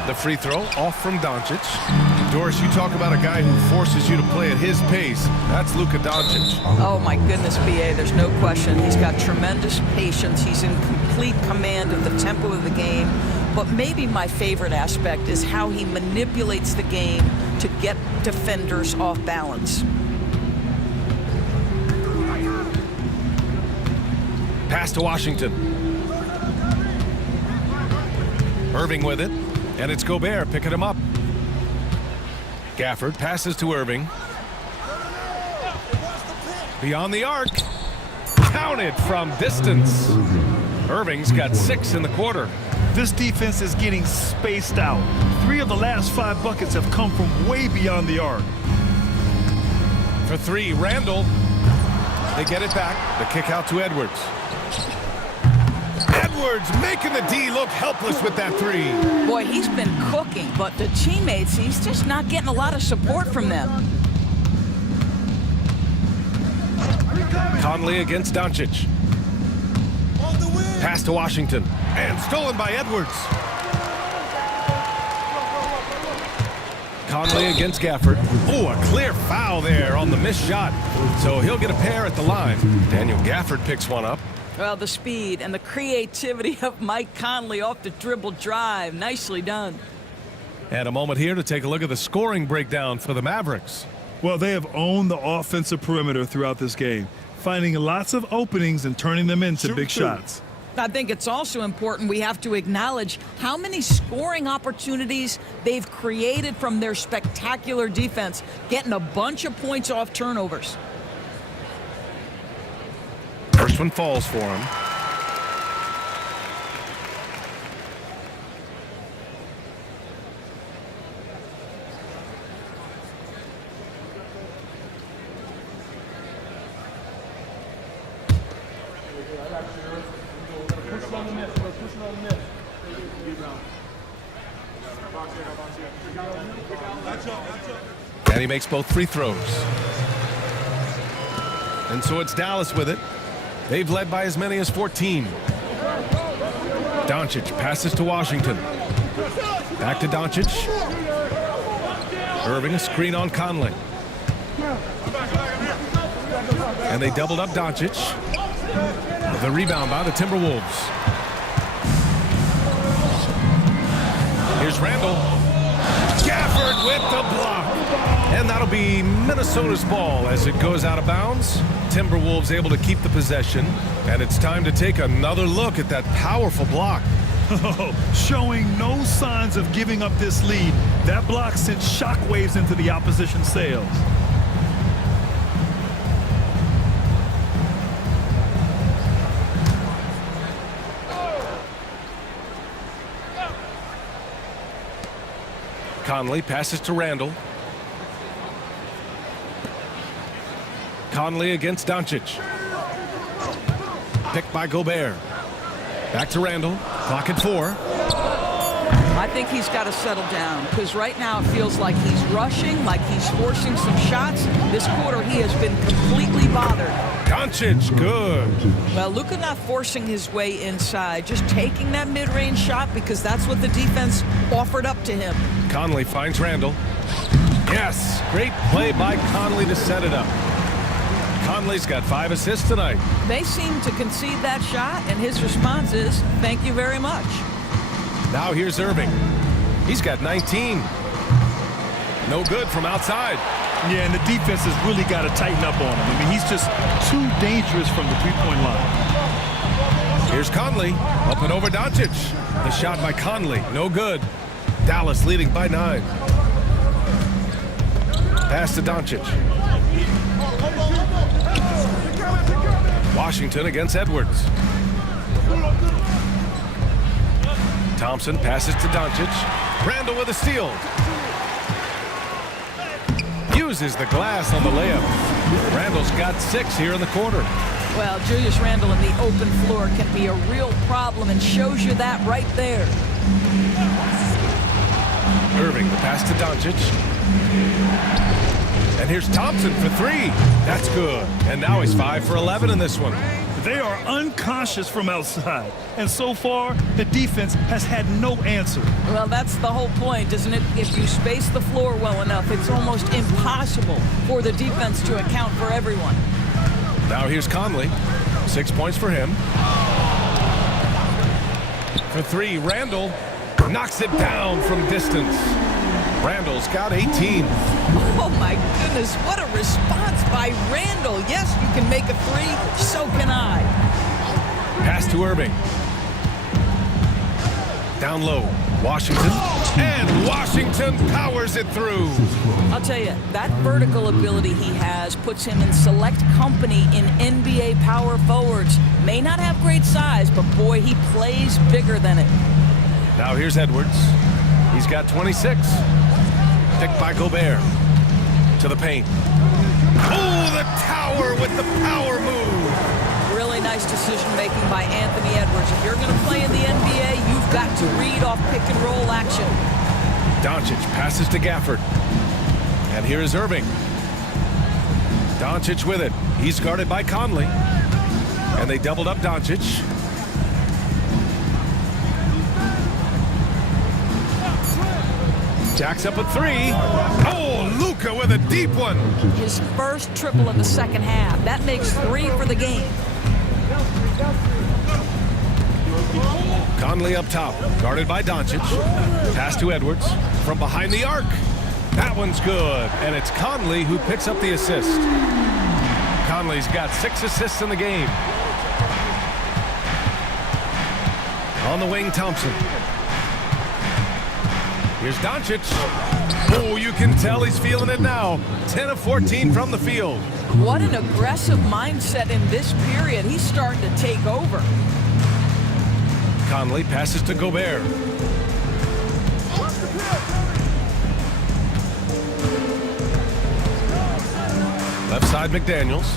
The free throw off from Doncic. Doris, you talk about a guy who forces you to play at his pace. That's Luka Doncic. Oh, my goodness, B.A., there's no question. He's got tremendous patience. He's in complete command of the tempo of the game. But maybe my favorite aspect is how he manipulates the game to get defenders off balance. Pass to Washington. Irving with it. And it's Gobert picking him up. Gafford passes to Irving. Beyond the arc. Counted from distance. Irving's got 6 in the quarter. This defense is getting spaced out. 3 of the last 5 buckets have come from way beyond the arc. For 3, Randall. They get it back. The kick out to Edwards. Edwards making the D look helpless with that 3. Boy, he's been cooking, but the teammates, he's just not getting a lot of support from them. Conley against Doncic. Pass to Washington. And stolen by Edwards. Conley against Gafford. Oh, a clear foul there on the missed shot. So he'll get a pair at the line. Daniel Gafford picks one up. Well, the speed and the creativity of Mike Conley off the dribble drive. Nicely done. And a moment here to take a look at the scoring breakdown for the Mavericks. Well, they have owned the offensive perimeter throughout this game, finding lots of openings and turning them into big shots. I think it's also important we have to acknowledge how many scoring opportunities they've created from their spectacular defense, getting a bunch of points off turnovers. First one falls for him. And he makes both free throws. And so it's Dallas with it. They've led by as many as 14. Doncic passes to Washington. Back to Doncic. Irving, a screen on Conley. And they doubled up Doncic. The rebound by the Timberwolves. Here's Randall. Gafford with the block. And that'll be Minnesota's ball as it goes out of bounds. Timberwolves able to keep the possession. And it's time to take another look at that powerful block. Showing no signs of giving up this lead. That block sent shockwaves into the opposition sails. Conley passes to Randall. Conley against Doncic. Picked by Gobert. Back to Randall. Clock at 4. I think he's got to settle down because right now it feels like he's rushing, like he's forcing some shots. This quarter he has been completely bothered. Doncic, good. Well, Luka not forcing his way inside, just taking that mid-range shot because that's what the defense offered up to him. Conley finds Randall. Yes, great play by Conley to set it up. Conley's got 5 assists tonight. They seem to concede that shot, and his response is, thank you very much. Now here's Irving. He's got 19. No good from outside. Yeah, and the defense has really got to tighten up on him. I mean, he's just too dangerous from the three-point line. Here's Conley. Up and over Doncic. The shot by Conley. No good. Dallas leading by 9. Pass to Doncic. Washington against Edwards. Thompson passes to Doncic. Randall with a steal. Uses the glass on the layup. Randall's got 6 here in the quarter. Well, Julius Randle in the open floor can be a real problem and shows you that right there. Irving, the pass to Doncic. And here's Thompson for 3. That's good. And now he's 5 for 11 in this one. They are unconscious from outside, and so far, the defense has had no answer. Well, that's the whole point, isn't it? If you space the floor well enough, it's almost impossible for the defense to account for everyone. Now here's Conley. 6 points for him. For 3, Randall knocks it down from distance. Randall's got 18. Oh, my goodness. What a response by Randall. Yes, you can make a 3. So can I. Pass to Irving. Down low. Washington. And Washington powers it through. I'll tell you, that vertical ability he has puts him in select company in NBA power forwards. May not have great size, but boy, he plays bigger than it. Now here's Edwards. He's got 26. Picked by Gobert. To the paint. Oh, the tower with the power move. Really nice decision-making by Anthony Edwards. If you're going to play in the NBA, you've got to read off pick-and-roll action. Doncic passes to Gafford. And here is Irving. Doncic with it. He's guarded by Conley. And they doubled up Doncic. Jacks up a 3. Oh, Luka with a deep one. His first triple of the second half. That makes 3 for the game. Conley up top, guarded by Doncic. Pass to Edwards from behind the arc. That one's good, and it's Conley who picks up the assist. Conley's got 6 assists in the game. On the wing, Thompson. Here's Doncic. Oh, you can tell he's feeling it now. 10 of 14 from the field. What an aggressive mindset in this period. He's starting to take over. Conley passes to Gobert. Left side, McDaniels.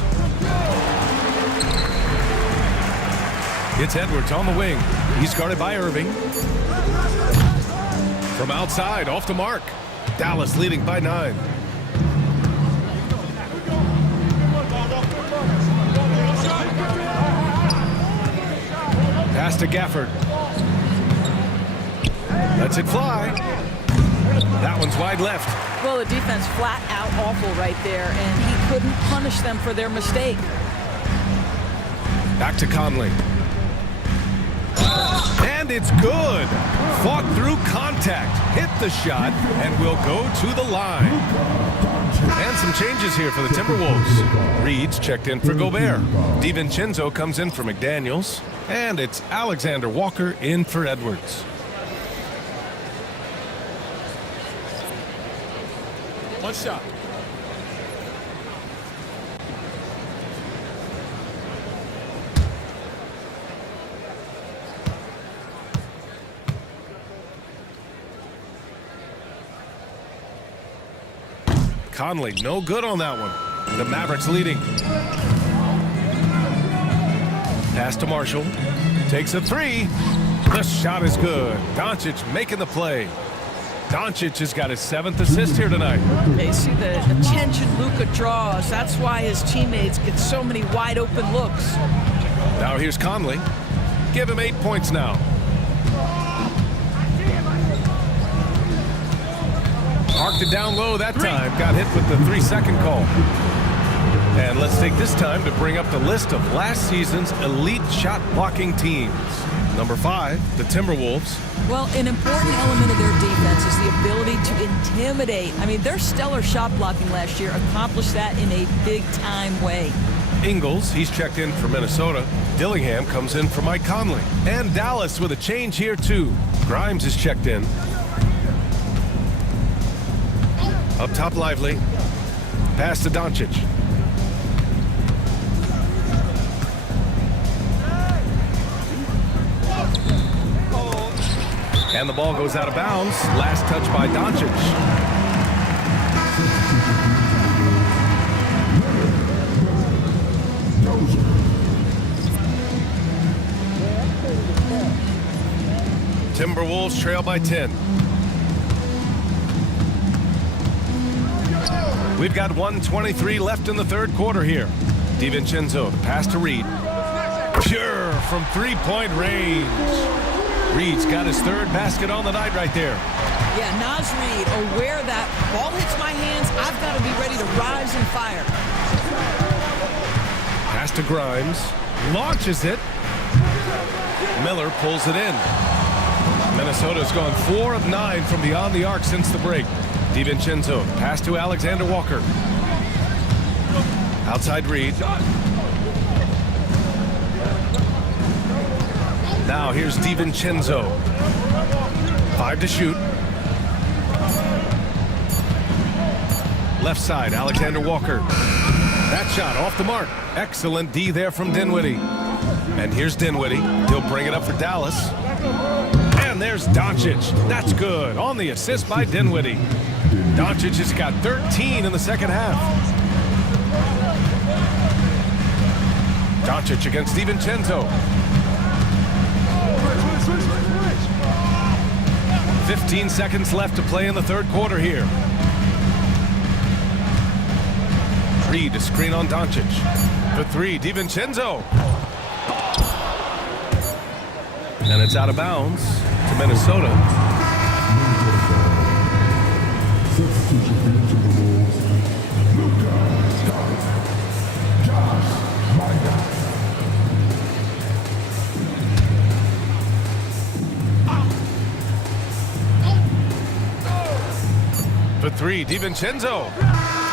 It's Edwards on the wing. He's guarded by Irving. From outside, off the mark. Dallas leading by 9. Pass to Gafford. Lets it fly. That one's wide left. Well, the defense flat out awful right there, and he couldn't punish them for their mistake. Back to Conley. And it's good. Fought through contact, hit the shot, and will go to the line. And some changes here for the Timberwolves. Reed's checked in for Gobert. DiVincenzo comes in for McDaniels. And it's Alexander Walker in for Edwards. One shot. Conley, no good on that one. The Mavericks leading. Pass to Marshall. Takes a 3. The shot is good. Doncic making the play. Doncic has got his 7th assist here tonight. They see the attention Luka draws. That's why his teammates get so many wide open looks. Now here's Conley. Give him 8 points now. Marked it down low that time. Got hit with the 3-second call. And let's take this time to bring up the list of last season's elite shot blocking teams. Number 5, the Timberwolves. Well, an important element of their defense is the ability to intimidate. I mean, their stellar shot blocking last year accomplished that in a big-time way. Ingles, he's checked in for Minnesota. Dillingham comes in for Mike Conley. And Dallas with a change here, too. Grimes is checked in. Up top, Lively. Pass to Doncic. And the ball goes out of bounds. Last touch by Doncic. Timberwolves trail by 10. We've got 1:23 left in the third quarter here. DiVincenzo, the pass to Reed. Pure from three-point range. Reed's got his third basket on the night right there. Yeah, Naz Reid, aware that ball hits my hands, I've got to be ready to rise and fire. Pass to Grimes. Launches it. Miller pulls it in. Minnesota's gone 4 of 9 from beyond the arc since the break. DiVincenzo, pass to Alexander Walker. Outside Reed. Now here's DiVincenzo. 5 to shoot. Left side, Alexander Walker. That shot off the mark. Excellent D there from Dinwiddie. And here's Dinwiddie. He'll bring it up for Dallas. And there's Doncic. That's good. On the assist by Dinwiddie. Doncic has got 13 in the second half. Doncic against DiVincenzo. 15 seconds left to play in the third quarter here. Reed to screen on Doncic. The three, DiVincenzo. And it's out of bounds to Minnesota. For three, DiVincenzo.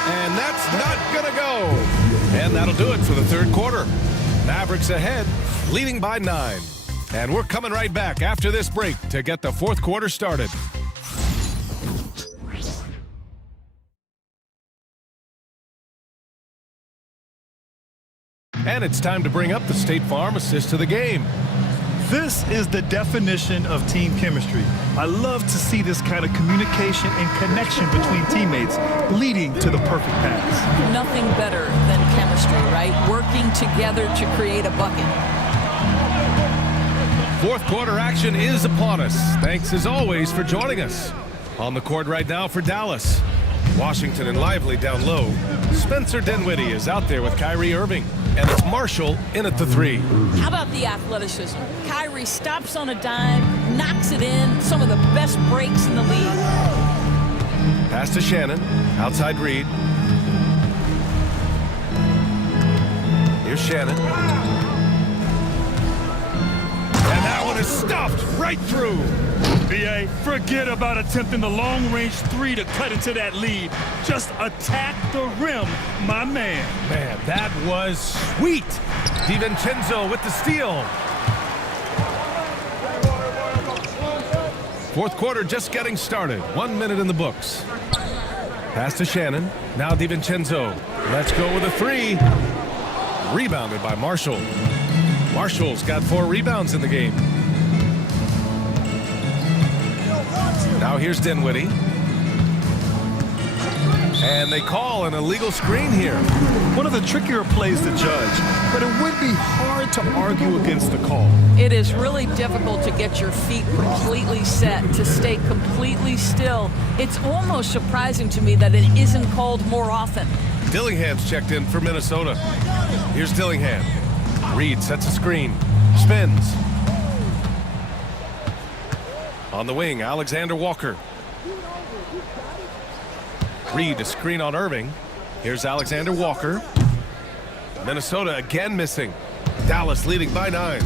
And that's not gonna go. And that'll do it for the third quarter. Mavericks ahead, leading by 9. And we're coming right back after this break to get the fourth quarter started. And it's time to bring up the State Farm assist to the game. This is the definition of team chemistry. I love to see this kind of communication and connection between teammates leading to the perfect pass. Nothing better than chemistry, right? Working together to create a bucket. Fourth quarter action is upon us. Thanks as always for joining us. On the court right now for Dallas. Washington and Lively down low. Spencer Dinwiddie is out there with Kyrie Irving. And it's Marshall in at the three. How about the athleticism? Kyrie stops on a dime, knocks it in. Some of the best breaks in the league. Pass to Shannon. Outside Reed. Here's Shannon. And that one is stuffed right through. BA, forget about attempting the long-range three to cut into that lead. Just attack the rim, my man. Man, that was sweet. DiVincenzo with the steal. Fourth quarter just getting started. 1 minute in the books. Pass to Shannon. Now DiVincenzo. Let's go with a three. Rebounded by Marshall. Marshall's got 4 rebounds in the game. Now here's Dinwiddie. And they call an illegal screen here. One of the trickier plays to judge, but it would be hard to argue against the call. It is really difficult to get your feet completely set, to stay completely still. It's almost surprising to me that it isn't called more often. Dillingham's checked in for Minnesota. Here's Dillingham. Reed sets a screen. Spins. On the wing, Alexander Walker. Reed to screen on Irving. Here's Alexander Walker. Minnesota again missing. Dallas leading by 9.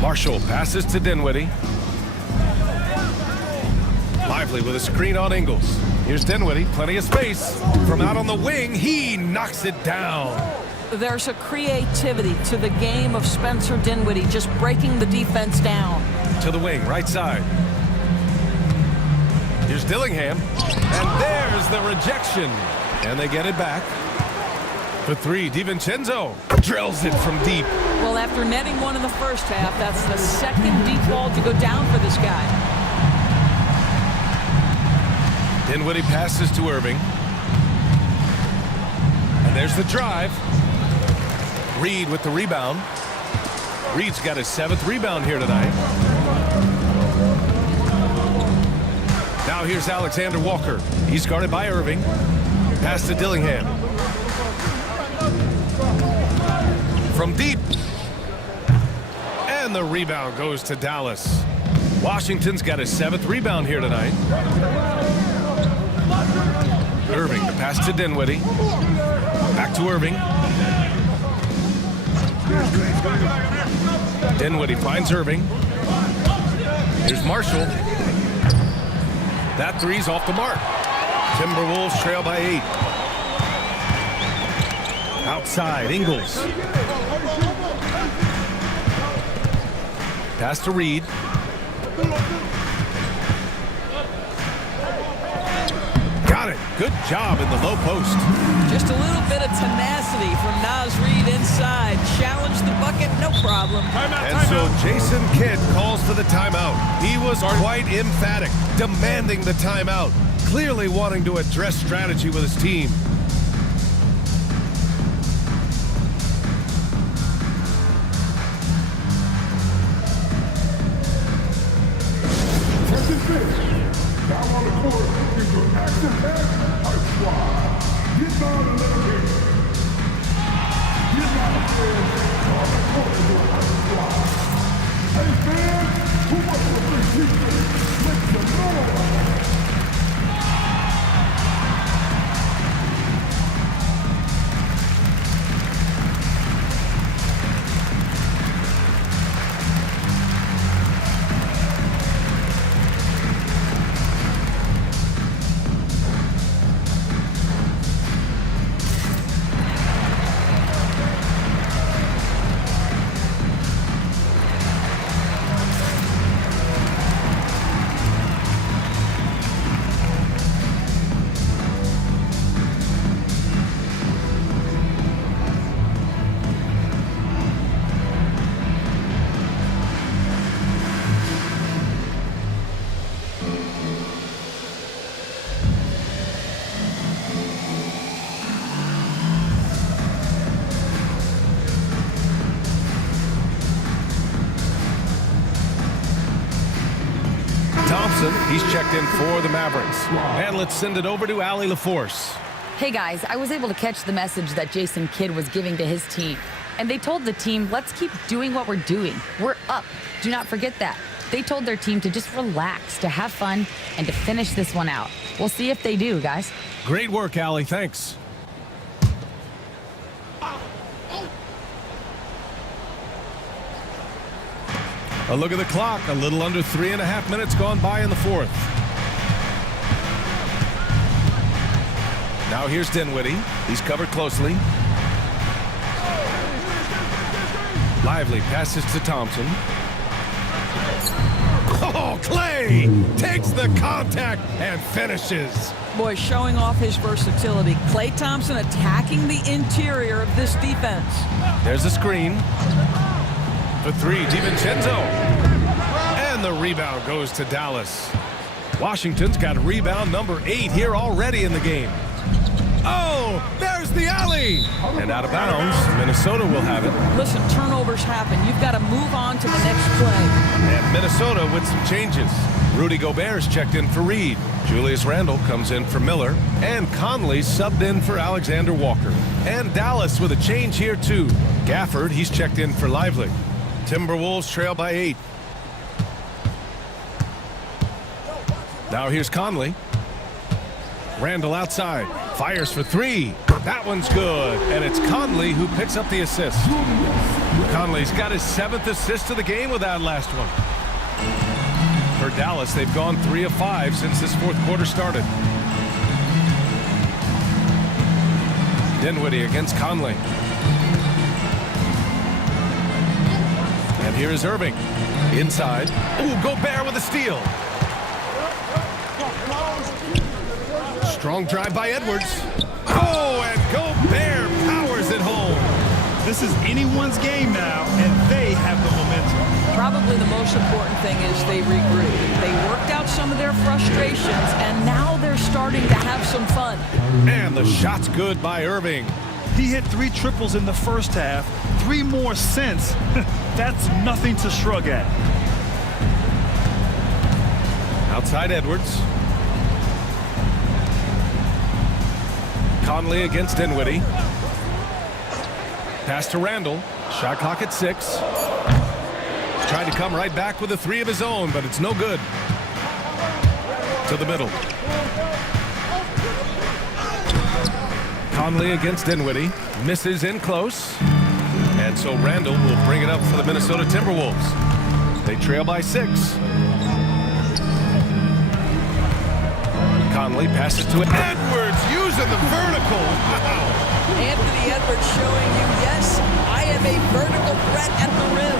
Marshall passes to Dinwiddie. Lively with a screen on Ingles. Here's Dinwiddie, plenty of space. From out on the wing, he knocks it down. There's a creativity to the game of Spencer Dinwiddie, just breaking the defense down. To the wing, right side. Here's Dillingham. And there's the rejection. And they get it back. For three, DiVincenzo drills it from deep. Well, after netting one in the first half, that's the second deep ball to go down for this guy. Dinwiddie passes to Irving. And there's the drive. Reed with the rebound. Reed's got his 7th rebound here tonight. Now here's Alexander Walker. He's guarded by Irving. Pass to Dillingham. From deep. And the rebound goes to Dallas. Washington's got his 7th rebound here tonight. Irving, the pass to Dinwiddie. Back to Irving. Dinwiddie finds Irving. Here's Marshall. That three's off the mark. Timberwolves trail by 8. Outside, Ingles. Pass to Reed. Got it. Good job in the low post. Just a little bit of tenacity from Naz Reed inside. Challenge the bucket, no problem. And so Jason Kidd calls for the timeout. He was quite emphatic, demanding the timeout, clearly wanting to address strategy with his team. Down on the court is your action-packed hype squad. Get down and let them hear it. Get down the fans on the court is your hype squad. Hey fans, who wants to bring defense? Make some noise. He's checked in for the Mavericks. And let's send it over to Allie LaForce. Hey guys, I was able to catch the message that Jason Kidd was giving to his team. And they told the team, let's keep doing what we're doing. We're up. Do not forget that. They told their team to just relax, to have fun, and to finish this one out. We'll see if they do, guys. Great work, Allie. Thanks. A look at the clock. A little under 3.5 minutes gone by in the fourth. Now here's Dinwiddie. He's covered closely. Lively passes to Thompson. Oh, Clay takes the contact and finishes. Boy, showing off his versatility. Klay Thompson attacking the interior of this defense. There's a screen. For three, DiVincenzo. And the rebound goes to Dallas. Washington's got rebound number 8 here already in the game. Oh, there's the alley. And out of bounds, Minnesota will have it. Listen, turnovers happen. You've got to move on to the next play. And Minnesota with some changes. Rudy Gobert's checked in for Reed. Julius Randle comes in for Miller. And Conley subbed in for Alexander Walker. And Dallas with a change here too. Gafford, he's checked in for Lively. Timberwolves trail by 8. Now here's Conley. Randle outside. Fires for 3. That one's good. And it's Conley who picks up the assist. Conley's got his 7th assist of the game with that last one. For Dallas, they've gone 3 of 5 since this fourth quarter started. Dinwiddie against Conley. And here is Irving. Inside. Ooh, Gobert with a steal. Strong drive by Edwards. Oh, and Gobert powers it home. This is anyone's game now, and they have the momentum. Probably the most important thing is they regrouped. They worked out some of their frustrations, and now they're starting to have some fun. And the shot's good by Irving. He hit 3 triples in the first half, 3 more since. That's nothing to shrug at. Outside Edwards. Conley against Dinwiddie. Pass to Randall. Shot clock at 6. Tried to come right back with a 3 of his own, but it's no good. To the middle. Conley against Dinwiddie. Misses in close. And so Randall will bring it up for the Minnesota Timberwolves. They trail by 6. Conley passes to Edwards using the vertical. Wow. Anthony Edwards showing you, yes, I am a vertical threat at the rim.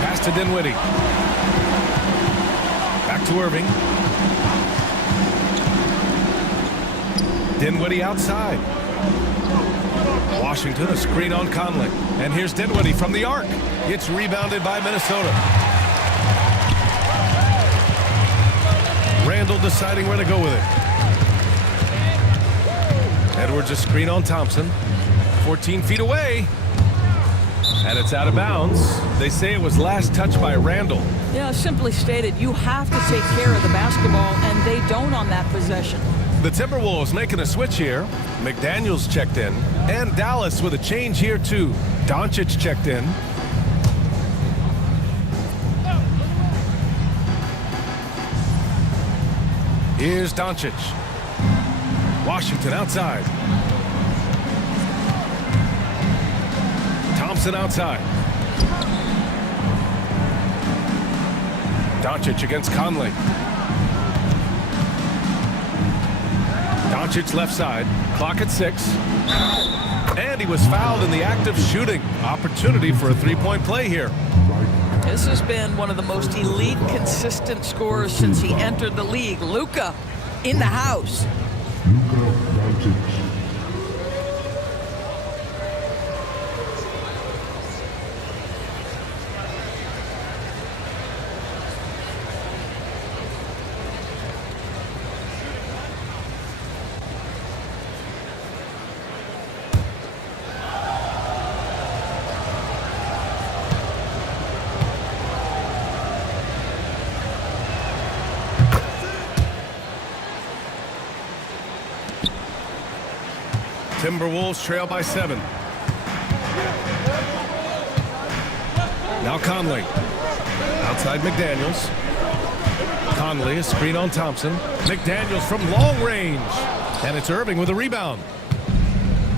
Pass to Dinwiddie. Back to Irving. Dinwiddie outside. Washington, a screen on Conley. And here's Dinwiddie from the arc. It's rebounded by Minnesota. Randall deciding where to go with it. Edwards a screen on Thompson. 14 feet away. And it's out of bounds. They say it was last touched by Randall. Yeah, simply stated, you have to take care of the basketball, and they don't on that possession. The Timberwolves making a switch here. McDaniels checked in. And Dallas with a change here too. Doncic checked in. Here's Doncic. Washington outside. Thompson outside. Doncic against Conley. Doncic left side. Clock at 6. And he was fouled in the act of shooting. Opportunity for a three-point play here. This has been one of the most elite, consistent scorers since he entered the league. Luka in the house. Luka Doncic. Timberwolves trail by 7. Now Conley. Outside McDaniels. Conley, a screen on Thompson. McDaniels from long range. And it's Irving with a rebound.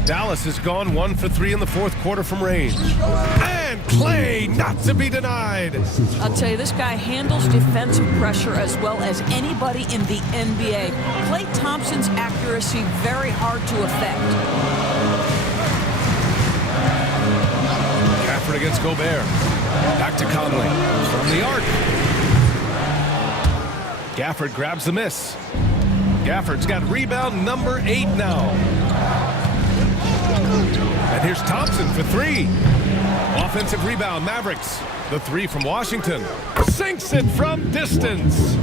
Dallas has gone 1 for 3 in the fourth quarter from range. And Clay not to be denied. I'll tell you, this guy handles defensive pressure as well as anybody in the NBA. Klay Thompson's accuracy very hard to affect. Gafford against Gobert. Back to Conley. From the arc. Gafford grabs the miss. Gafford's got rebound number 8 now. And here's Thompson for 3. Offensive rebound, Mavericks. The 3 from Washington. Sinks it from distance.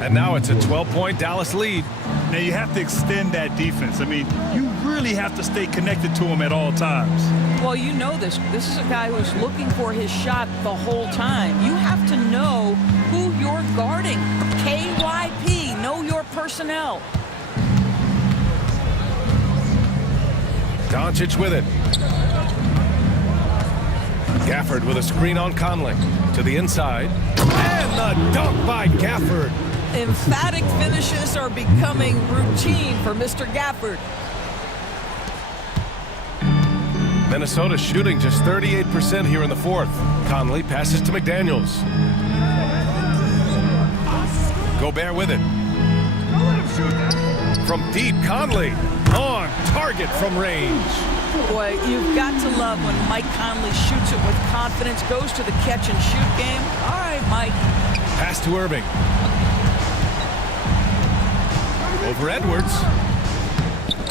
And now it's a 12-point Dallas lead. Now you have to extend that defense. I mean, you really have to stay connected to him at all times. Well, you know this. This is a guy who's looking for his shot the whole time. You have to know who you're guarding. KYP, know your personnel. Doncic with it. Gafford with a screen on Conley. To the inside. And the dunk by Gafford. Emphatic finishes are becoming routine for Mr. Gafford. Minnesota shooting just 38% here in the fourth. Conley passes to McDaniels. Gobert with it. From deep, Conley on target from range. Boy, you've got to love when Mike Conley shoots it with confidence, goes to the catch and shoot game. All right, Mike. Pass to Irving. Over Edwards.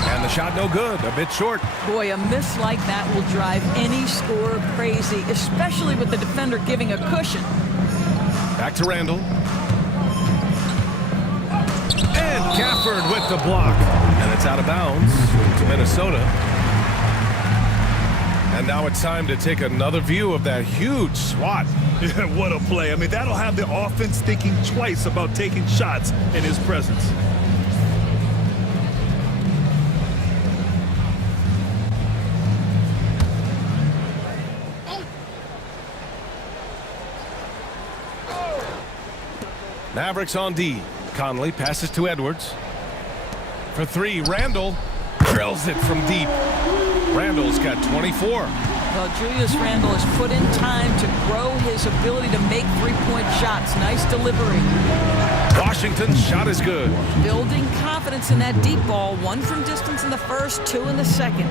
And the shot no good, a bit short. Boy, a miss like that will drive any scorer crazy, especially with the defender giving a cushion. Back to Randall. And Gafford with the block. And it's out of bounds to Minnesota. And now it's time to take another view of that huge swat. Yeah, what a play. I mean, that'll have the offense thinking twice about taking shots in his presence. Mavericks on D. Conley passes to Edwards. For three, Randall drills it from deep. Randall's got 24. Well, Julius Randle has put in time to grow his ability to make three-point shots. Nice delivery. Washington's shot is good. Building confidence in that deep ball. One from distance in the first, two in the second.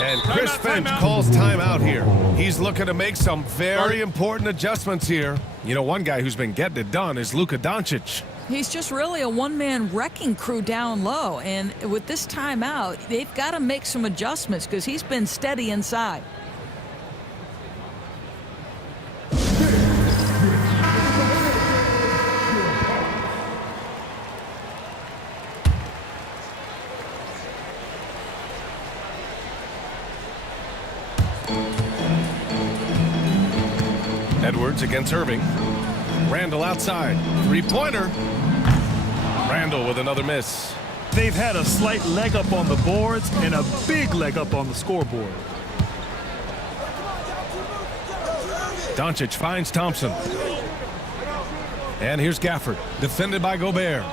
And Chris Finch calls timeout here. He's looking to make some very important adjustments here. You know, one guy who's been getting it done is Luka Doncic. He's just really a one-man wrecking crew down low. And with this timeout, they've got to make some adjustments because he's been steady inside. Edwards against Irving. Randall outside. Three-pointer. Randall with another miss. They've had a slight leg up on the boards and a big leg up on the scoreboard. Doncic finds Thompson. And here's Gafford, defended by Gobert.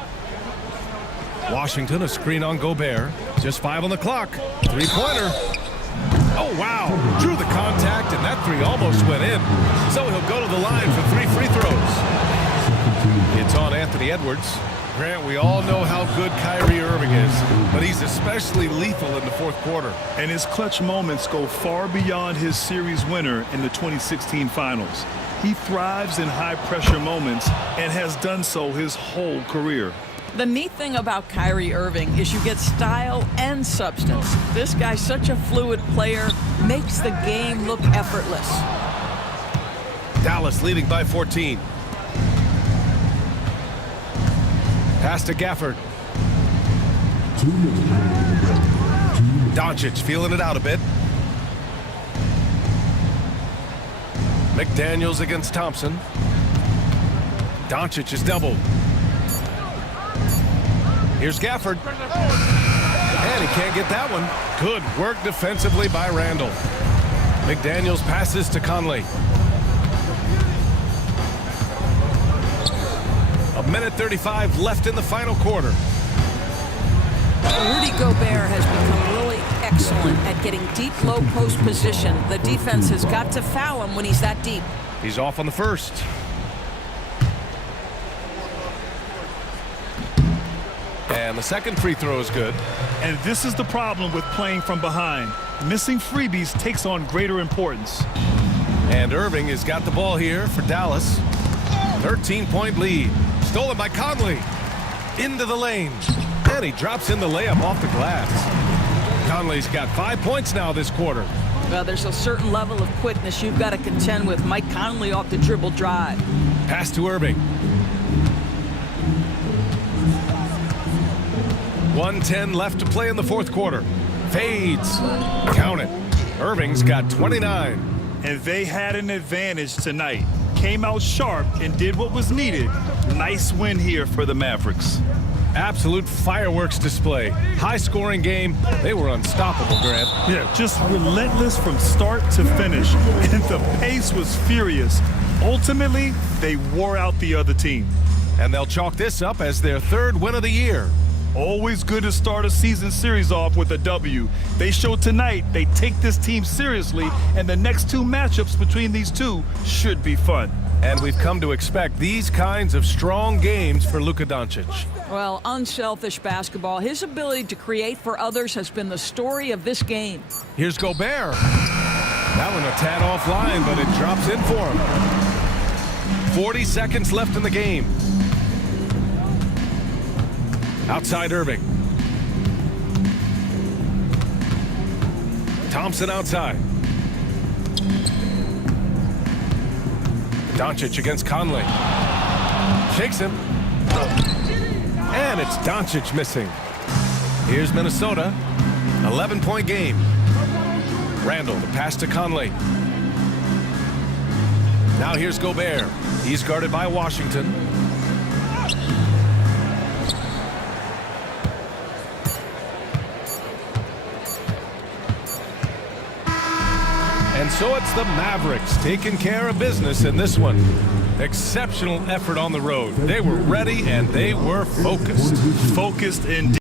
Washington, a screen on Gobert. Just 5 on the clock. Three-pointer. Oh, wow. Drew the contact, and that three almost went in. So he'll go to the line for 3 free throws. It's on Anthony Edwards. Grant, we all know how good Kyrie Irving is, but he's especially lethal in the fourth quarter. And his clutch moments go far beyond his series winner in the 2016 finals. He thrives in high-pressure moments and has done so his whole career. The neat thing about Kyrie Irving is you get style and substance. This guy's such a fluid player, makes the game look effortless. Dallas leading by 14. Pass to Gafford. Doncic feeling it out a bit. McDaniels against Thompson. Doncic is doubled. Here's Gafford. And he can't get that one. Good work defensively by Randall. McDaniels passes to Conley. A minute 35 left in the final quarter. Rudy Gobert has become really excellent at getting deep, low post position. The defense has got to foul him when he's that deep. He's off on the first. And the second free throw is good. And this is the problem with playing from behind. Missing freebies takes on greater importance. And Irving has got the ball here for Dallas. 13-point lead. Stolen by Conley. Into the lane. And he drops in the layup off the glass. Conley's got 5 points now this quarter. Well, there's a certain level of quickness you've got to contend with. Mike Conley off the dribble drive. Pass to Irving. 1:10 left to play in the fourth quarter. Fades. Count it. Irving's got 29. And they had an advantage tonight. Came out sharp and did what was needed. Nice win here for the Mavericks. Absolute fireworks display. High-scoring game. They were unstoppable, Grant. Yeah, just relentless from start to finish. And the pace was furious. Ultimately, they wore out the other team. And they'll chalk this up as their third win of the year. Always good to start a season series off with a W. They showed tonight they take this team seriously, and the next two matchups between these two should be fun. And we've come to expect these kinds of strong games for Luka Doncic. Well, unselfish basketball. His ability to create for others has been the story of this game. Here's Gobert. That one a tad offline, but it drops in for him. 40 seconds left in the game. Outside Irving. Thompson outside. Doncic against Conley. Shakes him. And it's Doncic missing. Here's Minnesota. 11-point game. Randall, the pass to Conley. Now here's Gobert. He's guarded by Washington. And so it's the Mavericks taking care of business in this one. Exceptional effort on the road. They were ready and they were focused. Focused indeed.